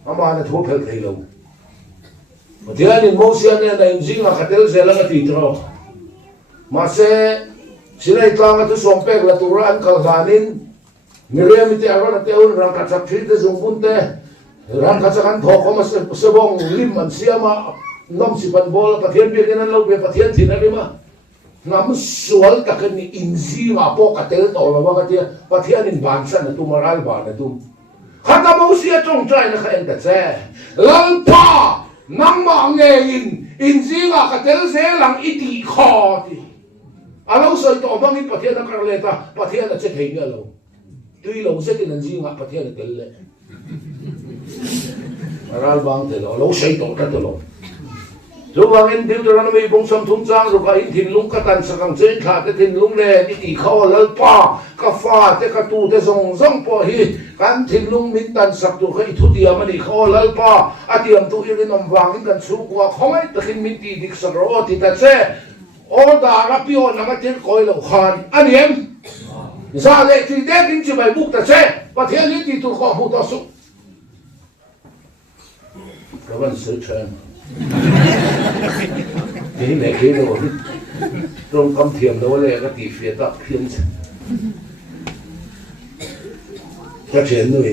อามาเนี่ยทั่วเพลย์เราประเทศนี้มองเสียนเนี่ยในจริงๆขัดเอลเซลังตีตรอมาเซ่สินัยตางกันทุสองเป็กละตัวอันกัลวานินมีเรื่องมิตรอะไรนั่นเจ้ารังกัดสักทีแต่สงบุญเตรังกัดสักอันทอกเขามาเสบงลิมมันเสียมาน้ำสิบันบอลประเทศเบียกันนั้นเราเป็นประเทศที่นั่นเลยมั้ยน้ำสวลตะกันนี่อินซีมาพอกระเตลต่อมาว่ากันที่ประเทศนี้บานสันนะตุ้มรัลบานนะตุ้มข้าตามูเสียจงใจนะข้าเองแต่แท้ลังป้าน้ำมาเงยินอินซีมากระเตลเสลังอิติคอที่เราใส่ต่อบางทีประเทศนักการเลตาประเทศนั้นจะเที่ยงเราด้วยเราเสร็จนั่นจริงอ่ะประเทศนั้นเต็มเลยรัลบางเตลเราใส่ต่อกันตลอดรูปเงินดิวตระนั้นมีบงสมทุนจ้างรูปอินทินลุงกตันสังเจนขาดแต่ทินลุงเนี่ยอิติเขาเลิศป้ากาฟ้าแต่กระตูแต่ส่งปอฮีการทินลุงมินตันสักตัวเขาอิทุเดียมันอีเขาเลิศป้าอาเดียมตัวอิรินอมวางกันสู้กว่าเขาไม่ตะกินมินตีดิกสโรติแต่เซ่โอ้ดารับพิโอนักเตะคอยเหล่าขานอันนี้ซาเลที่เด็กกินจะไปบุกแต่เช่ประเทศนี้ที่ตัวข้อมูลต่อสู้ก็มันสื่อเชิญที่ไหนที่เราตรงคำเทียมเราเลยก็ตีเฟียตักเพี้ยนจะเขียนด้วย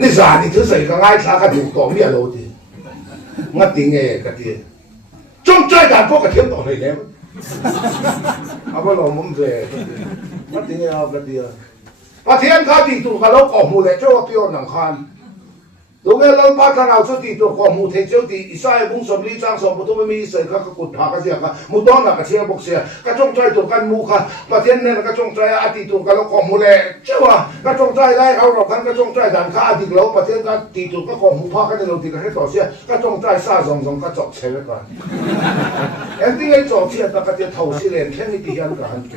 นี่สานี่ถือใส่ก็ง่ายช้าก็ถูกต้องเนี่ยเราทีงัดติงเงกันทีจงใจการพวกกระเทียมต่อเลยแล้ว apa lo mumbe mati ni apa dia Pathian kati tu kalau kau mulai coba pion nang kan Dunga lang pata raw so dito ko mu the so di isa bung som li chang som to mi se ka ku tha ka sia ka mu don na ka sia bok sia ka chong trai to kan mu ka pathian ne ka chong trai a ti to ka lo ko mu le chewa ka chong trai lai ka ro kan ka chong trai dan ka a ti lo pathian ka ti to ka ko mu pha ka ne lo ti ka he to sia ka chong trai sa zong zong ka chok che le ka en ti ai chok sia ta ka ti thau si len khen ni ti han ka han ti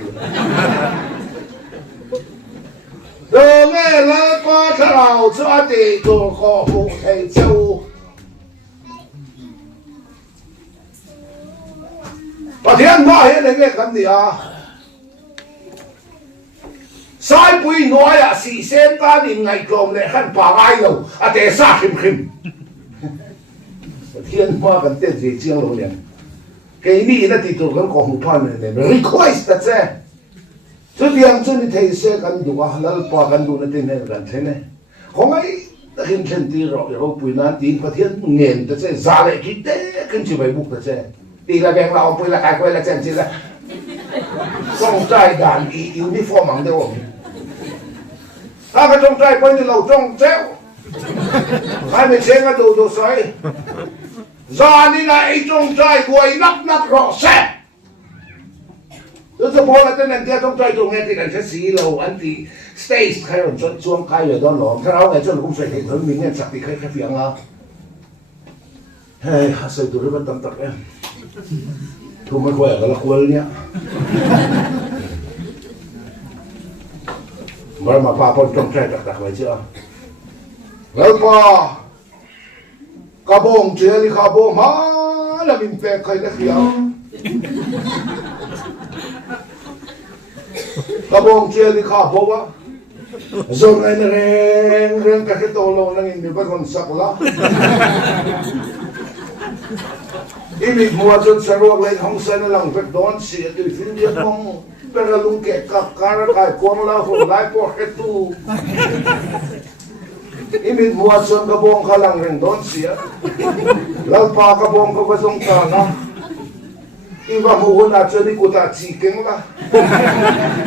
Đồ nghe là có thảo cho đi đồ khó phụ thầy châu Và thiên hoa hiện nay nghe khẩn gì à Sai bùi nói à xì xem ta đi ngày cổng lệ khăn bà ai lâu À tế xa khim khim Thiên hoa cần tên gì chiêu lâu liền Cái này là thì tôi vẫn có một phần này Request that say Cho liang cho ni thầy sẽ cần đủ à lal pa cần đủ là tên này gần thế này không ấy ta khiến chân ti rồi rồi bùi nan tin phát hiện nghiền ta sẽ ra lại cái tế cần chỉ phải buộc ta sẽ đi là bèn lao bùi là cái quay là chân chỉ là trong trai đàn uniform bằng đâu ta cái trong trai quay đi lâu trong chéo hai mình xem cái đồ xoay ra đi lại trong trai quay nắp nắp rõ xe Tôi bảo là tên này theo trong trai tôi nghe thì cảnh sát sĩ lâu anh thì stage khai rồi cho chuông khai rồi đó nó cái áo này cho nó cũng phải hiện hơn mình nghe sạc thì khai phiền à hey sao tôi rất tâm tập em tôi mới khỏe là quên nhá mà ba con trong trai đặc đặc vậy chưaแล้วก็กระบงเจริญกระบงมาแล้วmình về khai nó khiếu Kabong chia di ka bawa zon ay reng kahit tolong lang hindi ba kung sakla Imig mo dyan sa ruwag lang hangsa na lang doon siya ito hindi mong peralong kakara kay kung lang kung lai po ito Imig mo dyan kabong ka lang rin doon siya Lalpa kabong ka ba dong ka na Iba mo na dyan ikuta chicken ka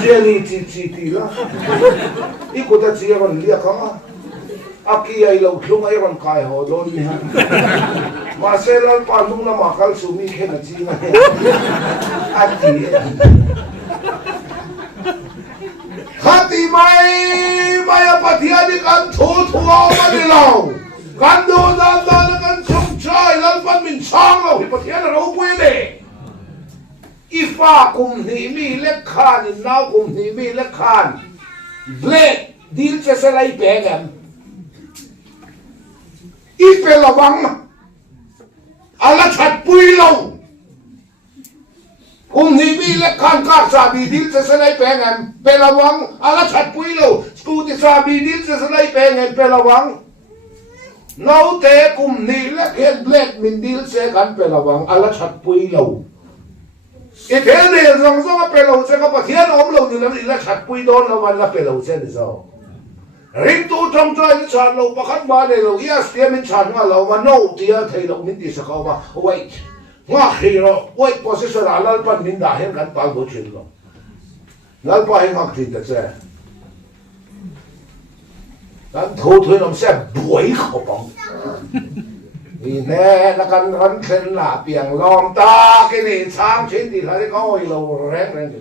Jenny Titi la. Iko ta siya ron liya ka nga. Aki ay lautlong ay ron kaya ho doon niya. Maselal pa nung na makal sumikhe na siya. Ati. Hati may apatiyan kan tutuwa manilaw. Kan doon na kan sumchay lalpan minsang law. Ipatiyan na raw pwede. Ifa kum ni mi lek khan in now kum ni mi lek khan black deal sa salay pengam ipelawang ala chat puilaw kum ni mi lek khan ka sabi deal sa salay pengam pelawang ala chat puilaw stuti sabi deal sa salay pengam pelawang now te kum ni lek head black min deal sa kan pelawang ala chat puilaw Ipel ni zong zong apelo sa kapathian omlo ni ila chat pui don la wan la pelo sa ni so. Ring tu trong trai ni chan lo pakhat ba ne lo yes tiam min chan nga lo ma no tia thei lo min ti sa ka ba wait. Nga khiro wait position alal pan min da hen kan pal bo chin lo. Lal pa hen ngak tin ta sa. Dan tho thui nom sa buai kho pong. Vì nè là cần rắn khen là biển lom ta cái này sang trên thì thấy có hồi lâu rén rén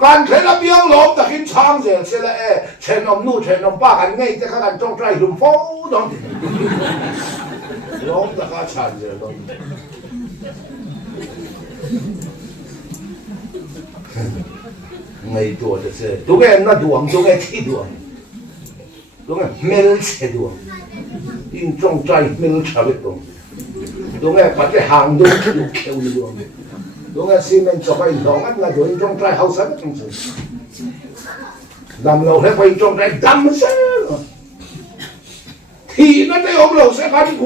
cần khen là biển lom ta khiến sang rồi sẽ là trên ông nu trên ông ba cái ngay cái khăn trong trai lùm phố đó lom ta cả chán rồi đó ngày tuổi thì sẽ đúng em nó đuổi đúng em thi đuổi đúng em mel sẽ đuổi in trong trai mình chả biết đúng nghe bắt cái hàng đúng chịu kêu luôn đúng nghe xin mình cho cái đó ngắt là rồi trong trai hậu sẵn trong sự làm lâu hết quay trong trai đâm xe thì nó thấy ông lâu sẽ gắn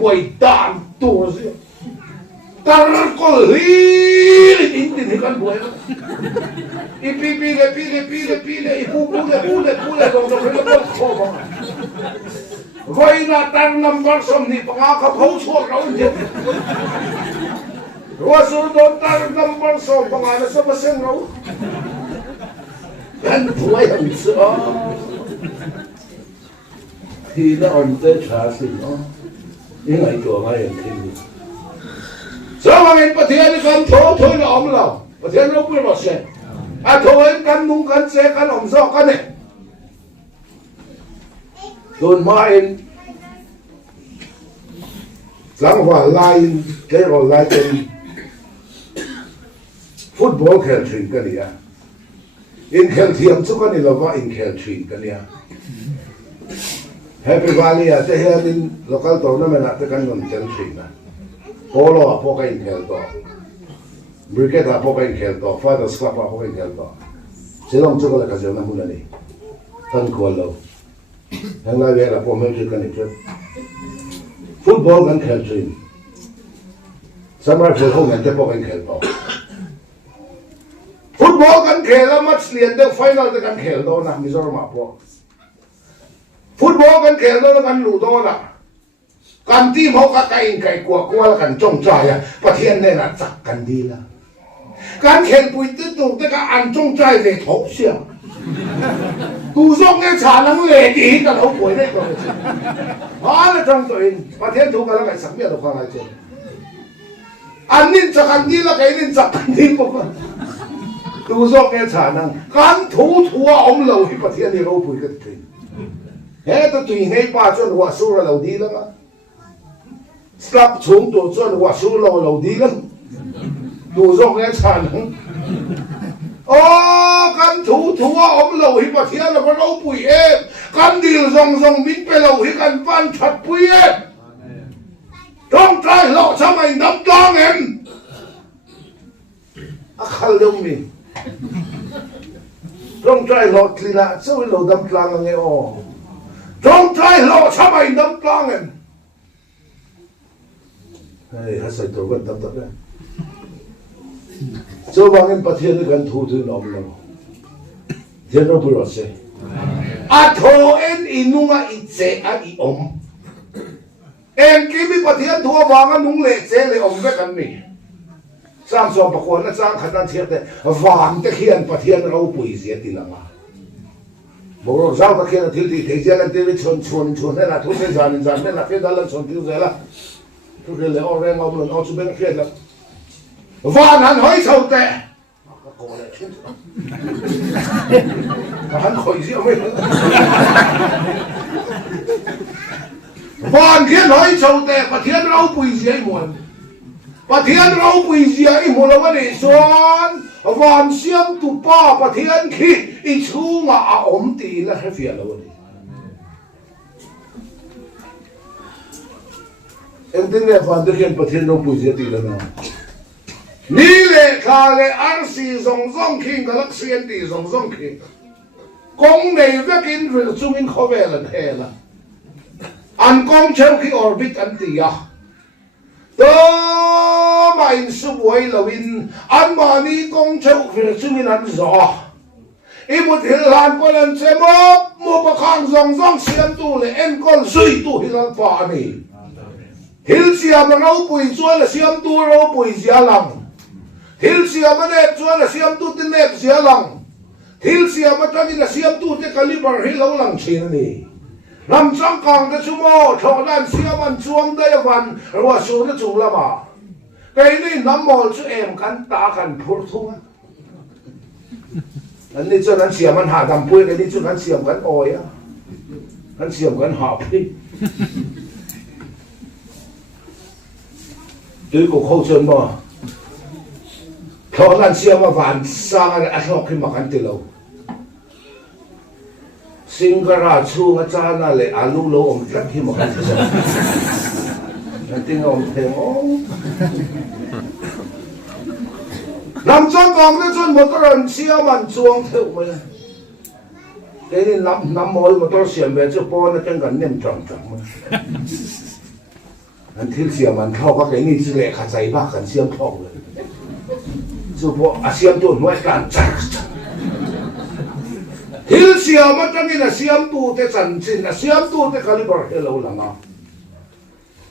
quẩy đạn tù gì ta có lý in thì gắn quẩy pi pu trong cái nó không vậy là tăng năm con sông thì bằng áo khắp hấu xuống đâu chứ Rua sur don tar number so pangalan sa baseng raw. Kan buhay ang isa. Hina onte chasin no. Ingay ko ngayon tingin. So mangin patihan ni kan thoy na omlaw. Patihan ro puro se. A thoy kan nung kan se kan omso kan eh. Don main lang hoa line cái rồi line trên football khel trin cái này in khel thiam chu cái này là va in khel trin cái này Happy Valley à thế hiện in local tournament à thế kan ngon chen trin à polo à po cái in khel to cricket à po cái in khel to fathers club à po cái in khel to chỉ long chu cái là cái gì mà muốn này thân quần lâu hàng ngày về là po mấy cái này chứ football kan khel trin samar phil không nhận po kan khel to football kan khel la match lian de final de kan khel do na Mizoram po football kan khel do kan lu do na kan team ho ka kai kai kwa la kan chong cha ya pathian ne na chak kan di la kan khel pui tu tu te ka an chong chai ve thok sia tu song nghe trả năng lệ đi cả lâu cuối đấy còn hóa là trong tuổi và thiên thủ cả là cái sáng biết được khoa lại chứ anh nên chắc anh đi là cái nên chắc anh đi một tu song nghe trả năng can thủ ông lâu thì và thiên đi lâu cuối cái chuyện hết tôi tùy ngay ba chuyện hòa số là lâu đi lắm á slap xuống tổ chuyện hòa số lâu đi lắm tu song nghe trả năng kan thủ ông lâu hi bát hiền là con lâu bụi em kan điều rong biết về lâu hi kan van chặt bụi em trong trái lộ cho mày nắm đong em khal đông mình trong trái lộ thì là sao lâu nắm đong nghe ô trong trái lộ cho mày nắm đong em hey hết sai tổ vẫn tập đấy so bangin pathian kan thu thu nom lo thiên nó bùrọ̀ se a tho en inunga itse a I om em kimi pathian thu wanga nung le che le om ve kan mi sam so pakon na chang khatan thiat te wang te khian pathian ro pui zia tilanga boro zau ka khian thil ti thei zia te chon la thu se zan me la fe dalan chon tiu zela thu le ore ngom lon o chu ben khian la van han hoi sầu tệ cô lại chết hắn khỏi rượu mấy van thiên hoi sầu tệ và thiên rau bùi gì ấy muộn và thiên rau bùi gì ấy muộn là vấn đề xoan van xiêm tụ pa và thiên khi ít chú mà ổn tì là hết việc là vấn đề em tin là van thực hiện và thiên rau bùi gì tì là nào ni le kha le ar si zong king galaxian ti zong king kong nei vekin vil chung in khovel an hela an kong cheu ki orbit an ti ya to ma in su boi lawin an ma ni kong cheu vil chung in an zo I một hil han ko lan che mo pa khang zong siam tu le en kol sui tu hilal pa ni hil siam rau pui chuan la siam tu rau pui zia lang Thil siam ane chuan a siam tu tin nep sia lang thil siam atang in a siam tu te caliber hi lo lang chin ani lam chang kang te chumo tho dan siam an chuang dai van ro su na chu lama kai ni nam mol chu em kan ta kan phur thung an ni chuan an siam an ha dam pui kai ni chuan an siam kan oi a an siam kan ha phi tu ko khâu chuan ma Thọ lan siya ma van sang a thok ki makan ti lo singara chu nga cha na le alu lo om tlat ki makan ti sa nating om theng o lam chang kong na chun motor an siya man chuang theu ma cái ni nam mol motor siam be chu po na teng kan nem chang chang ma an thil siam man thok ka cái ni chu le kha chai ba kan siam thok le so po asiam tu noi kan chak hil siam atang in asiam tu te chan chin asiam tu te caliber hello langa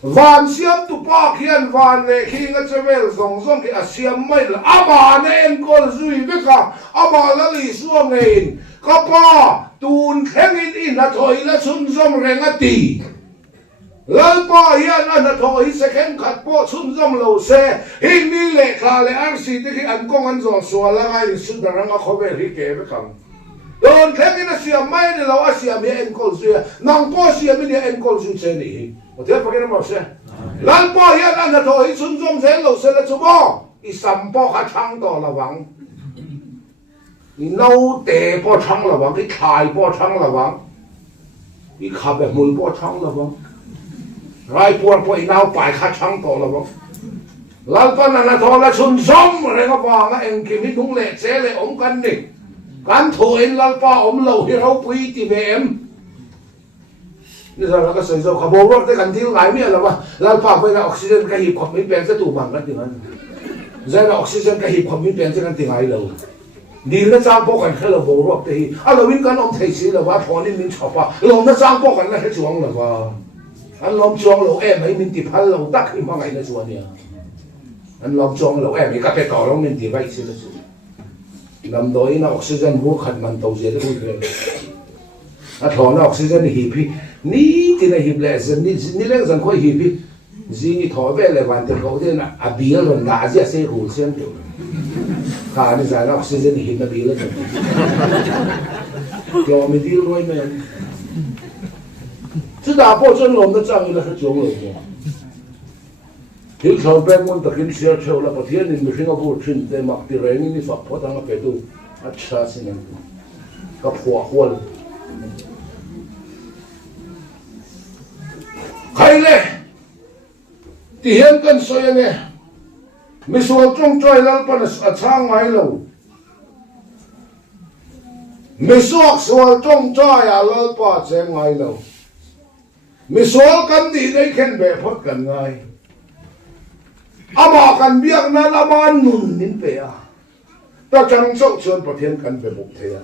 van siam tu pa khian van le khi nga chevel zong zong ki asiam mai la ama na en kol zui beka ama la li suang in ka pa tun khengin in a thoi la chun zong renga ti lal pa hian an a thoi second khat po chun zong lo se hi mi le kha le ar si te ki an kong an zo so la ngai su da ranga khobe ri ke bekang don khengin a siam mai le lo a siam hi en kol zui nang po siam ni en kol zui che ni o te pa ke na mo se lan po hian an a thoi chun zong se lo se la chu bo i sam po kha thang to la wang i nâu tè po thang la wang i khai po thang la wang i kha be mul po thang la wang rai po i nau pai kha thang to la wang lan pa na tho la chun zong re ga wang a eng ki mi dung le che le om kan ni kan tho in lan pa om lo hi rau pui ti ve em ni sa la ka sai zo kha bo ro te kan til ngai mi la wa lan pa pe na oxygen ka hi khop mi pen se tu mang ka ti ngan zai na oxygen ka hi khop mi pen se kan ti ngai lo đi nó trang bốc cảnh hay là bộ rock thì anh làm cái ông thầy sĩ là quá phò nên mình chọc à làm nó trang bốc cảnh là hết chuông là quá anh làm chuông lâu em ấy mình tìm hắn lâu tắc thì mà ngày nó chuông nè anh làm chuông lâu em ấy các cái cỏ lông mình tìm vậy xí là chuông làm đôi nó oxygen vô khẩn mình tàu gì đó vui rồi à thọ nó oxygen hiệp hi ní thì là hiệp lệ dân ní lẽ dân khôi hiệp hi gì thọ về lại hoàn tiền cậu thế là à bia rồi đã gì sẽ hủ xem kiểu khá nên giải oxygen hiệp là bia rồi cho mình đi rồi mà chứ đã bao giờ lồng nó chẳng là hết chỗ rồi thiếu sầu bên muốn tập kinh xe trâu là bậc thiên nên mình không có chuyện để mặc tiền rèn như sập phốt thằng cái tu ăn cha xin anh gặp hoa hoa hay lệ thì hiện cần soi anh em mình xuống trong trời lăn pan ở trang ngay lâu mình xuống trong trời à lăn pan trang ngay lâu mình xuống cần đi đây khen bè phốt cần ngay ama kan biak na laman nun nin pe a ta chang chok chon pathian kan be buk thea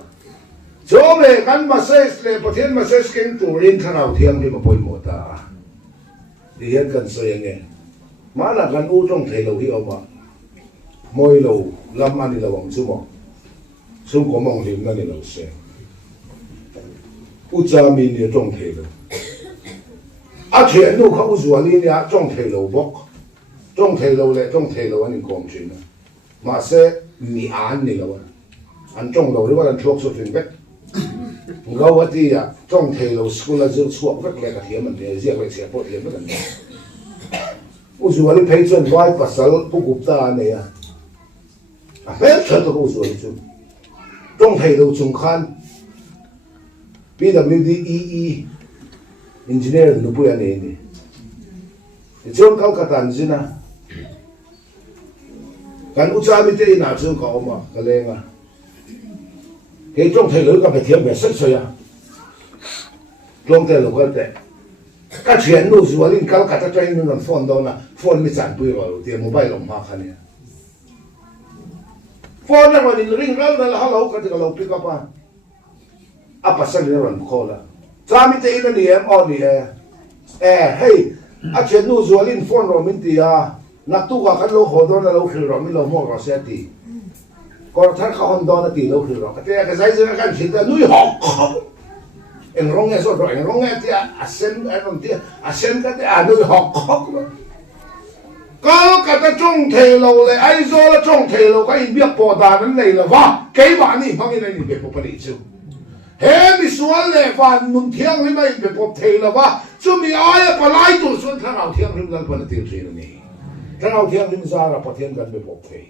chom le kan message le pathian message ken tu rin thanau thiang hi ma poi mo ta di hian kan so yang ma la kan u trong thei lo hi oma moi lo lam ani lo wang chu mo sum ko mong lim na ni lo se u cha mi ni trong thei lo a thian nu kha u zua li ni a trong thei lo bok trong thầy lâu lệ trong thầy lâu anh còn chuyện mà sẽ mi án này lâu anh trong lâu đấy anh thuộc số chuyện biết ngâu ở đi à trong thầy lâu school là dưỡng suộc rất là cái mình để riêng về sẽ bớt hiểm rất là u dù anh thấy chuyện vai và sal phụ cục ta này à hết chuyện tôi u dù anh chung trong thầy lâu chung khan PWD engineer nó bùi anh này chôn cao cả tàn gì na kan ucha mi te na chu ka oma ka lenga he trong thầy lối ka phải thiam be sat soya trong thầy lối ka te ka chuyện nu zu alin kal ka ta train nun phone do na phone mi chan pui ro ti mobile long ma khani phone na ron ring ral na hello ka ti ka lo pick up a pa sa ni ron khola cha mi te ina ni em on ni hey a chuyện nu zu alin phone ro min ti a nạc tu cả lo hồ đó là lâu khử rồi mới lâu mua rồi xe thì còn thằngเขาhòn đó là tỷ lâu khử rồi cái giải giữa cái chuyện là nuôi học em rong nghe rồi em rong nghe thì xem em thì xem cái nuôi học có cả trong thề lâu này ai rồi là trong thề lâu cái việc bỏ đá nó này là vả cái bạn này phong này việc bỏ đi chứ hết bị xuân này và nung thiêng với mấy việc bỏ thề là vả chứ mi ai bỏ lại tụi xuân thằng nào thiêng thì lần phần tiêu gì này thằng nào thiêng thì ra là bắt thiêng gần bị bọc thầy,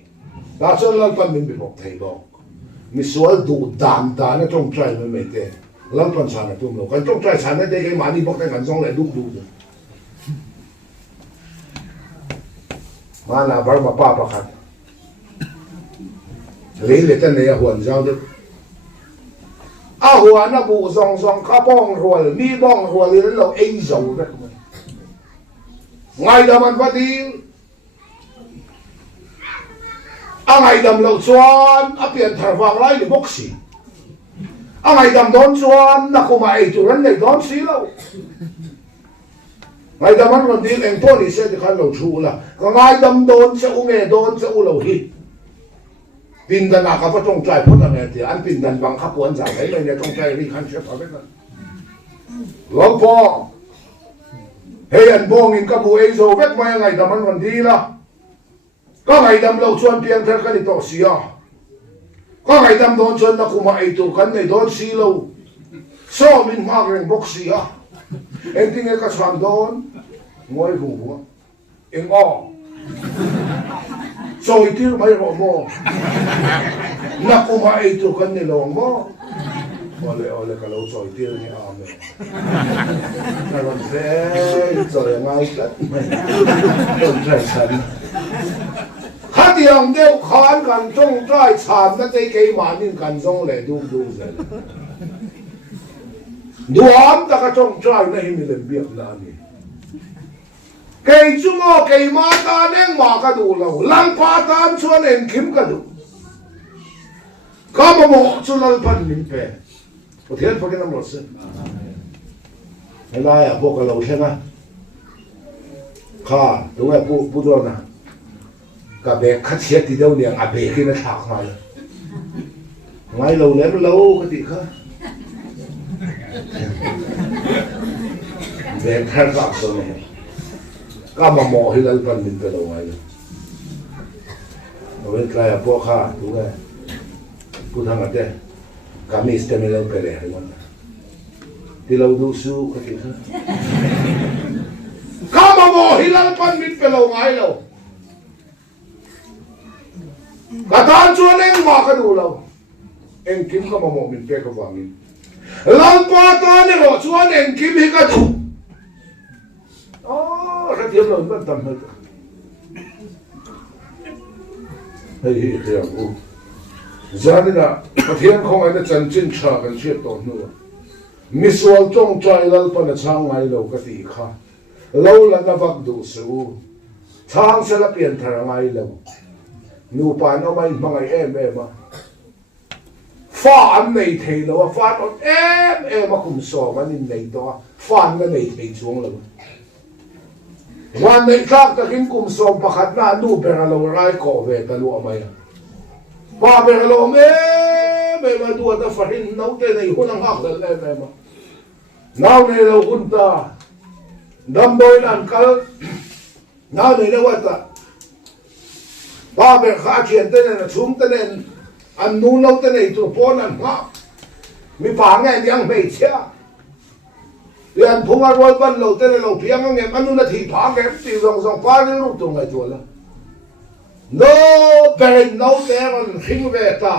đã cho lần phần mình bị bọc thầy đó, mình xóa đủ đàm đà nó trong trái nó mấy thế, lần phần sản là tụm lâu, cái trong trái sản này cái mani bọc thầy gần xong lại đúc đúc rồi, mà là bảo mà pa khát, lấy lấy tên này huấn giao được, huấn nó bù song song cá bong rồi, mi bong rồi lấy lâu ấy dầu đấy, ngay đó mình phải đi ngày đầm lâu chuan biển thở vàng lại để bốc xì ngày đầm đón chuan là không ai chủ人này đón xí lâu ngày đâm ăn còn đi anh tôi thì sẽ thì khăn lẩu chua là còn ngày đâm đốn sẽ uống nghề đốn sẽ uống lẩu hít pin đàn à các trong trái phốt là nghe thì ăn pin đàn bằng khắp cuốn giải ấy này trong trái đi khăn sẽ phải biết là lâu po hay anh po nghìn các bụi rồi vết mai ngày đâm ăn còn đi là có ngày đâm lẩu chuan piang theo cái đi tổ xì à có ngày đâm đốn chuan nó cũng mà tụ cái này đốn xì lâu so mình mang cái bốc xì à em tin cái sản đốn ngồi vùng vùng em o rồi tiêu mấy họ mò nạp cũng hay tụ cái này lòng mò ole cái lẩu rồi tiêu như ảo mẹ nó còn thế rồi ngay đất không phải sẵn khát tiếng đều khánกันtrong trái sản nó thấy cái mà nênกันtrong lệ đu đu rồi đuam ta cái trong trái này mình làm việc là gì cái chúng nó cái mà ta nên mà cái đủ lâu lăng pa ta cho nên kiếm cái đủ có mà một cho nó phân mình về có thể phải cái năm một sinh hay là à bộ cái lâu xem à khá đúng là bu rồi nè cái bé khát chết thì đâu liền à bé kia nó thạc ngay lâu lên lâu cái gì khác bé khát thạc rồi này cái mà mò thì là phần mình phải lâu ngay rồi cái à bộ khá đúng là bu thằng cái cái mình sẽ mình lâu cái này rồi thì lâu đủ số cái gì khác cái mà mò thì là phần mình phải lâu ngay lâu cả tan chuan em mà cái đủ lâu em kiếm cái mà mò mình phải cái vàng mình lăng pa ta này họ chuan em kiếm hết cái đủ cái tiếng lớn vẫn tầm hết hay thì giờ này là cái tiếng không ai đã chân chính trả cái chuyện đó nữa misual trong trái lăng pa nó sang ngay lâu cái gì khác lâu là nó vắt đủ số thang sẽ là biến thành ngay lâu nụ pa nó may mga em à pha anh này thấy lâu pha nó em mà cũng so mà nhìn này đó pha nó này thấy xuống lâuวันนี้ครับก็กินกุมสมประคัดหน้าดูเป็นเราไร้ก่อเวทลัวไหมป้าเป็นเราไม่มาตัวแต่ฝันน้องเต้ในหุ่นหักเลยแม่มาน้าในเราคุณตาดำโดยนั่นก็น้าในเราว่าตาป้าเป็นข้าเชียนเต้นชุ่มเต้นอันนู้นเราเต้นตัวป้อนนั่นฮะมีป่าไงยังไม่เชื่อเรียนพุ่งอารมณ์บ้านเราเต้นเราเพียงเงี้ยมันนู่นที่ผาแกตีสองฟ้านี่รูปตรงไหนตัวละโน้เป็นโน้แต่มันหิ้งเวตา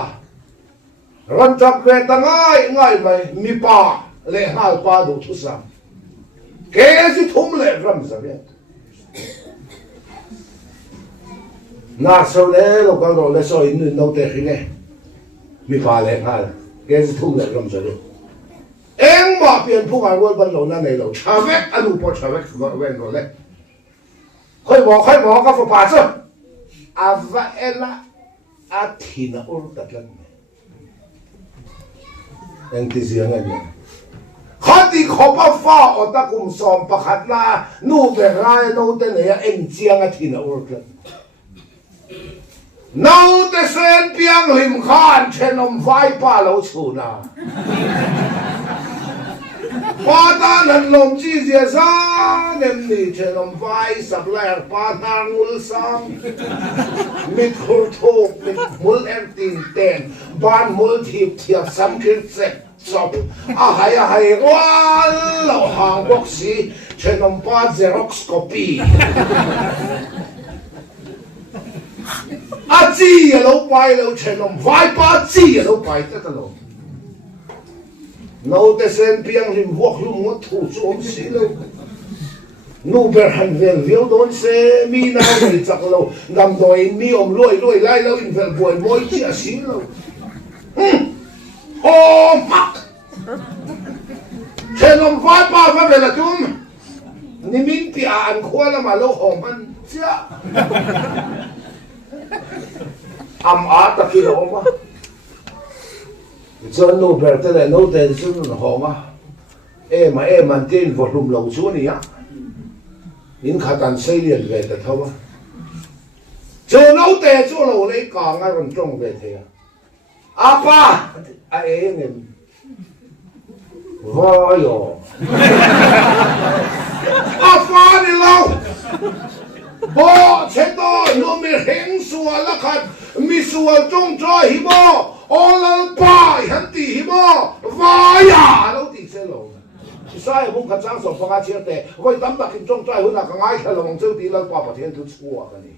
รันจับเวตาง่ายไหมมีป่าเลยหาป่าดูทุสังแกสิทุ่มเลยรำสักเนี่ยน่าเศร้าเลยเราก็รอเลยสอยนู่นโน้แต่หิ้งเนี่ยมีป่าเลยหาแกสิทุ่มเลยรำสักเนี่ยเอ็งมาเปลี่ยนผู้งานวันบันเรานั่นในเราชาเวกอนุปชาเวกเว้นเราเลยค่อยบอกก็ฝ่าป่าซะอาว่าเอล่าอาทินาอุรตัดลันเอ็งที่เสียงอะไรเนี่ยข้าที่ขอบฟ้าอดตะกุมสอมประคัดลานู่นเป็นไรนู่นแต่เนี่ยเอ็งเจียงอาทินาอุรตัดนู่นแต่เส้นเปียงหิมขานเชนอมไฟป่าเราชูนาป้าตาหนันลมจีเสียซาเนมนี่เชนอมไฟสับแหลกป้าทางมุลซังมิดคูโทกมิดมุลเอ็นตินเตนบ้านมุลทีบเทียบซ้ำคิดเสร็จจบให้ว้าเราห่างบ็อกซีเชนอมป้าเซร็อกสโคปีอาจีเราไปเราเชนอมไฟป้าจีเราไปแต่ตลอดนู่นแต่เส้นเพียงริมวัวลุ่มวัดถูกโจมสีเลยนู่นเป็นหันเวลเลี้ยวโดนเซมีน้ำเลยจากเราดำโดยมีอมรวยไล่แล้วอินเวลบวยมวยเจียสีเลยโอ้มักเชนอมฟ้าป้ามาเป็นละจุ่มนี่มินปีอ่านขวานมาแล้วหอมมันเจ้าอาตะกี้เรามาจนนู่นเป็นแต่นู่นแต่จนหอมอ่ะมันเต้นวอลุ่มเราชัวนี่อ่ะ in khát ăn xây liền về từ thâu chỗ nấu tè chỗ lẩu lấy cả ngay còn trông về thế apa ai em voi yo apa đi lâu bo chết tôi nó mi heng xua là khát mi xua trong trời hi bo all pa hắn tì hi bo vai à lâu tì xe lẩu sai không khát sáng sổ phang chia tè voi tắm bạc trong trời hôm nào ngay khai lòng châu tì lâu pa bát thiên tu chua cái này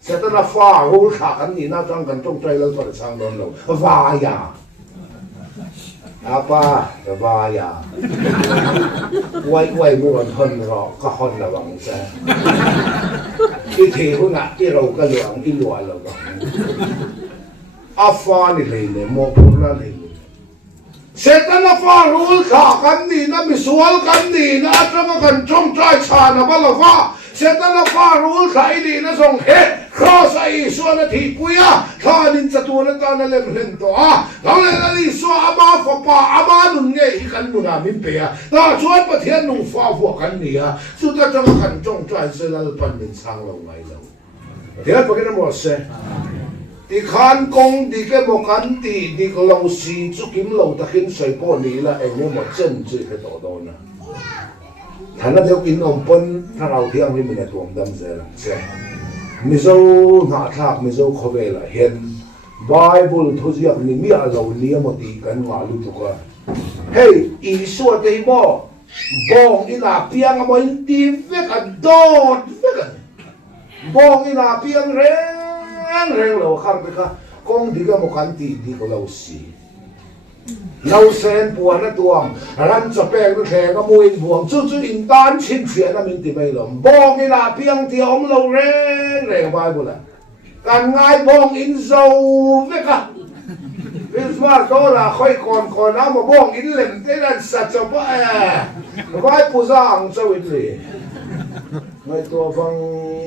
sẽ tới là pha hú khạc anh nhìn nào trong gần trong trời lâu phải sang đón lâu vai à apa vai à quay muốn hơn rõ có hơn là bằng xe cái thì hôm nào cái đầu cái lượng cái loại là bằng apa này này một là này sẽ tới là pha hú khạc anh nhìn nó bị sual anh nhìn nó trong gần trong trời sàn nó bao là pha sẽ tới là pha hú khải đi nó xong hết khó sai xua nó thì quý à thà nên chặt tuôn nó ta nó lên lên to à thằng này nó đi xua ama phật pa ama nung nghe ý căn nung à mình bè ta chuột bát thiên nung pha phật căn nì à suốt ta trong căn trong trái sẽ là phần mình sang lâu ngày lâu thế là cái nó một xe đi khăn công đi cái một căn đi cái lâu xì chú kiếm lâu ta khiến sợi bò nì là anh em một chân chỉ cái tổ đó nè thằng nó theo kín ông pun thằng nào thiang thì mình là tuồng đâm xe mi dâu ngã thạc mi dâu khó về là hiện Bible thôi gì ni mi ở lâu ni một tí cần ngã lu tu cả hey ý số đây mo bong ina piang mo in ti vek a dot vek bong ina piang reng lo khang ka kong di ka mo kan ti di ko lo si lâu sen buồn nó tuồng rắn chập bèn nó thề nó mùi buồn chú in tan chín chuyện nó mình tìm bây lắm bong cái là piang thì ông lâu reng vai bữa là càng ngay bong in dầu với cả Christmas đó là khơi còn áo mà bong in lên thế là sạch cho bữa vai phụ giang sao vậy nhỉ ngay tua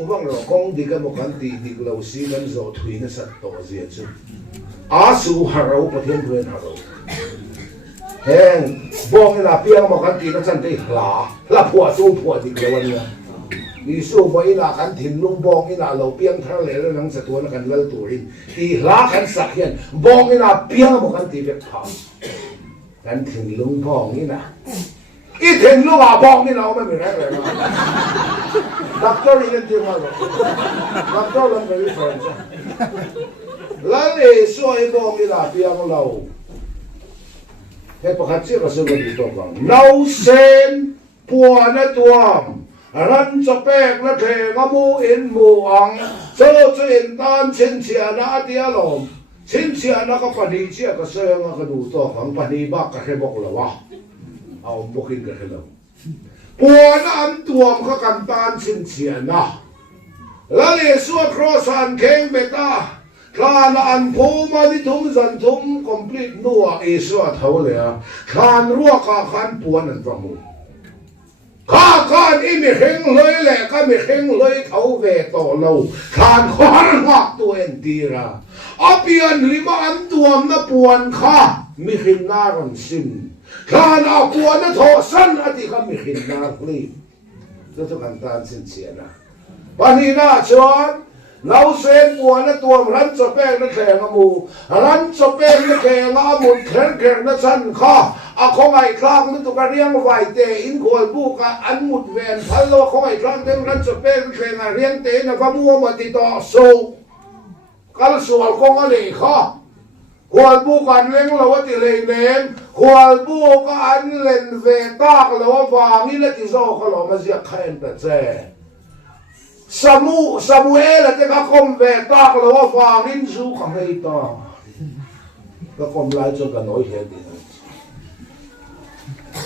văng rồi con đi cái một cái đi lâu xí lên rồi thủy nó sạch tổ gì chứ á su hà râu bát thiên thuyền hà râu hèn bong cái là piang một cái nó chân tay là phùa thì cái vấn đề đi số mấy là cái thìn lung bong cái là lâu piang thang lệ nó sẽ tuôn cái lâu tuổi thì lá cái sạc hiện bong cái là piang một cái việc thằng cái thìn lung bong cái là ít thìn lung bong cái nào mới bị rẻ rồi đặt cho đi lên tiếng rồi đặt cho lên cái phần lali soy bong ila piang lâu he pakhat che ka so ga di to bang nau sen puan na tuam ran cha pek na the nga mu in mu ang so in tan chen chia na atia lom chen chia na ka pani chia ka so nga ka du to ang pani ba ka he bok lawa au bokin ka he lo puan an tuam ka kan tan chen chia na lali so cross an keng beta Khan an phô mà đi thum dần thum complete nua Asia thâu lệ Khan rua cả Khan buồn anh vào mù Khan imi heng lơi lệ Khan mi heng lơi thâu về tổ lâu Khan khoan ngọc tuen tira Apian lima an tuam na buồn Khan mi hin na ron sin Khan a buồn na thọ san ati Khan mi hin na li Đó cho Khan tan sin siya na Pani na chuan lâu sen buồn nó tuồng rắn cho bèn nó khè ngã mù rắn cho bèn nó khè ngã mù khen nó chân kho không ai khang nó tụi cái riêng vài tệ in khôi bu cả ăn một vẹn phải lo không ai khang thêm rắn cho bèn nó khè ngã riêng tệ nó phải mua mà thì tỏ sâu cái sầu không có lệ kho khôi bu cả lên là thì lệ ném khôi bu cả ăn lên về tạc là vàng như là thì do có lo mà giặc khen thật dễ Samuel là cái con về ta là hoa vàng in su không hay ta cái con lại cho cái nói hết đi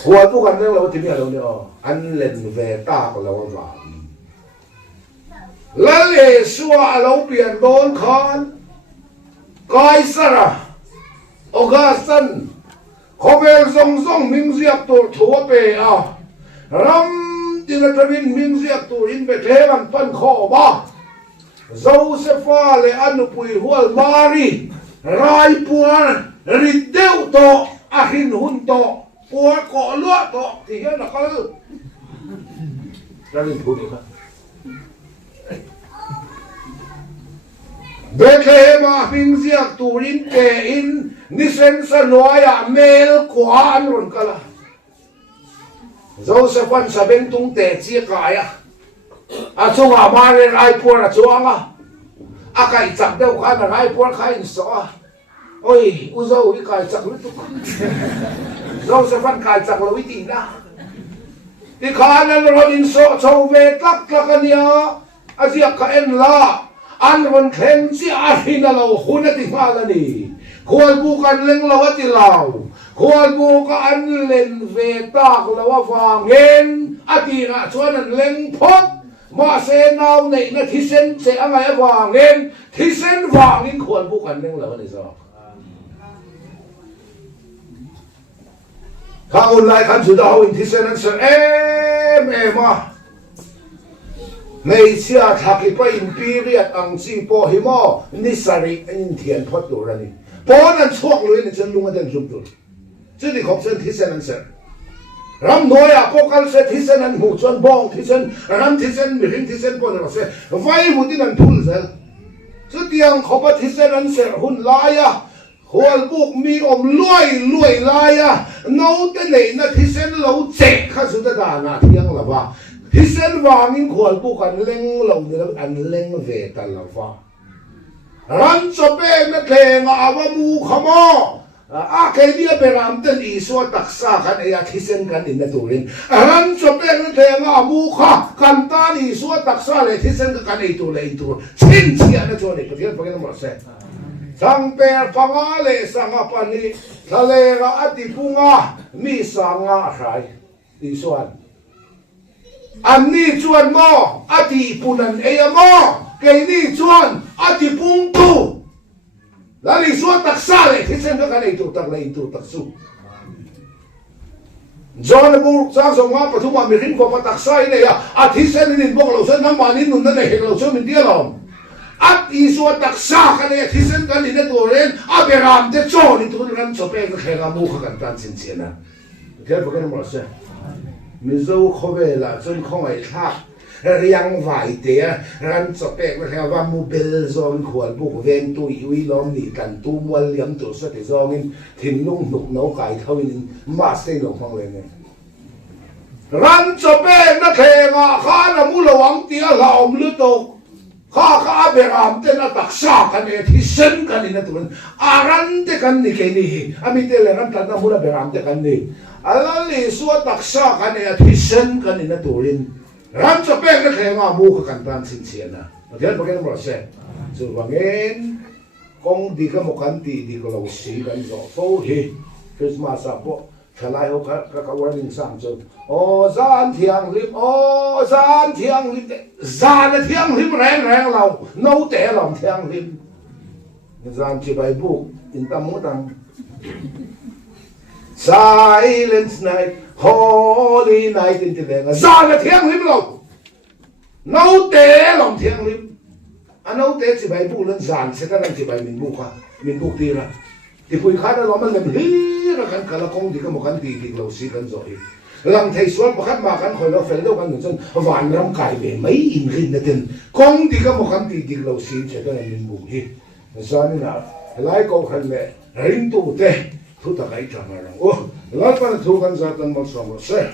hoa tu cái này là cái gì đâu anh lên về ta là hoa vàng lấy lệ xua lâu biển đón khan cái sao Augustin không về rong mình diệt tổ thua về à ram đi là tao bin mình diệt tụi in về thế bằng phân khổ ba Joseph le anh bùi hual Mary rai buồn rít đeo to hin hun to buồn cọ lúa to thì hiện là có ra lên thu đi ha Bethlehem hing ziak turin ke in nisen sa noaya mel kwa anron kala Josephan sabeng tung te chi kaya achunga mare rai por achunga akai chak deu kha na rai por khai so oi uzo i kai chak lu tu Josephan kai chak lo ti na ti khanan robin so chau ve tak tlakania azia ka en la an ron khen si a hina lo khuna ti mala ni khol bu kan leng lo ti lau khol bu ka an len ve tak lo wa ngen ati ra chuan an leng phot ma se nau nei na thi sen se angai wa ngen thi sen wa ngin khol bu kan leng lo ni so ka un lai kan chu da ho in thi sen an se ma Ngày xưa thạc cái in period ang si po himo ni sari in thiền phật đồ ra ni po nan chuak lui ni chen lunga den zum tu chứ đi khóc sen thi sen an sen ram noi a po kal se thi sen an mu chuan bong thi sen ram thi sen mi ring thi sen po na se vai mu tin an thul zel chứ tiang khopa thi sen an se hun la ya hol buk mi luai la ya no te nei na thi sen lo che kha su da na tiang la ba Thi sen vangin khol bu kan leng lo ni an leng ve ta la fa ran cho pe na the nga awa mu khamo a ke dia beram ten I so taksa kan ya thi sen kan in na turin ran cho pe na the nga mu kha kan ta ni so taksa le thi sen kan ei tu le tu chin chia na cho ni pathian pagen mo se sang pe panga le sanga pani thale ra ati punga mi sanga rai I so an An ni chuan mo ati punan eya mo kay ni chuan ati pung tu lali suat taksa le thisen ka kanay tu tak lai tu taksu John bu sang so nga pathuma mi ring ko pataksa ine ya at hisen nin bong lo san namanin nun na hek lo so min dia lom at iso taksa kanay at hisen kanina turen aberam te chon itu ran chope ka khela mu ka kan tan sin siena kaya bagan mo sa Mizo khobela chun khongai thak riang vai te ran chopek na kha wa mu bel zon khwal bu veng tu ui lom ni kan tu mual liam tu sa te zong in thin lung nuk no kai thawin ma se lo phang le ne ran chopek na khenga kha na mu lawang ti a laom lu to kha beram te na taksa kan e thi sen kan ina tuan aran te kan ni ke ni ami te le ran tan na mu na beram te kan ni alali suat taksa kan ya thisen kan ina turin ram cho pek na khenga mu ka kan tan sin siana pathian pagen mo se chu wangen kong di ka mo kan ti di ko lo si kan zo fo hi Christmas a po thalai ho ka warin sam chu o zan thiang lim zan thiang lim reng lau no te lam thiang lim zan chi bai bu in tam mo tam Silence night, holy night in the land. Zana thiang lim lo. No te long thiang lim. No te chỉ bài bu lên zan sẽ ta đang chỉ bài mình bu kha, mình bu ti ra. Thì pui kha đó lo man lem hi ra kan kala kong di ka mo kan ti lo si kan zoi. Lam thei suat pakhat ma kan khoi lo fel do kan chon van ram kai be mai in rin na ten. Kong di ka mo kan ti lo si che ta mình bu hi. Zani na lai ko khan le ring tu te thu ta kai chang ra. Oh, lai pa thu kan za tan mo so mo se.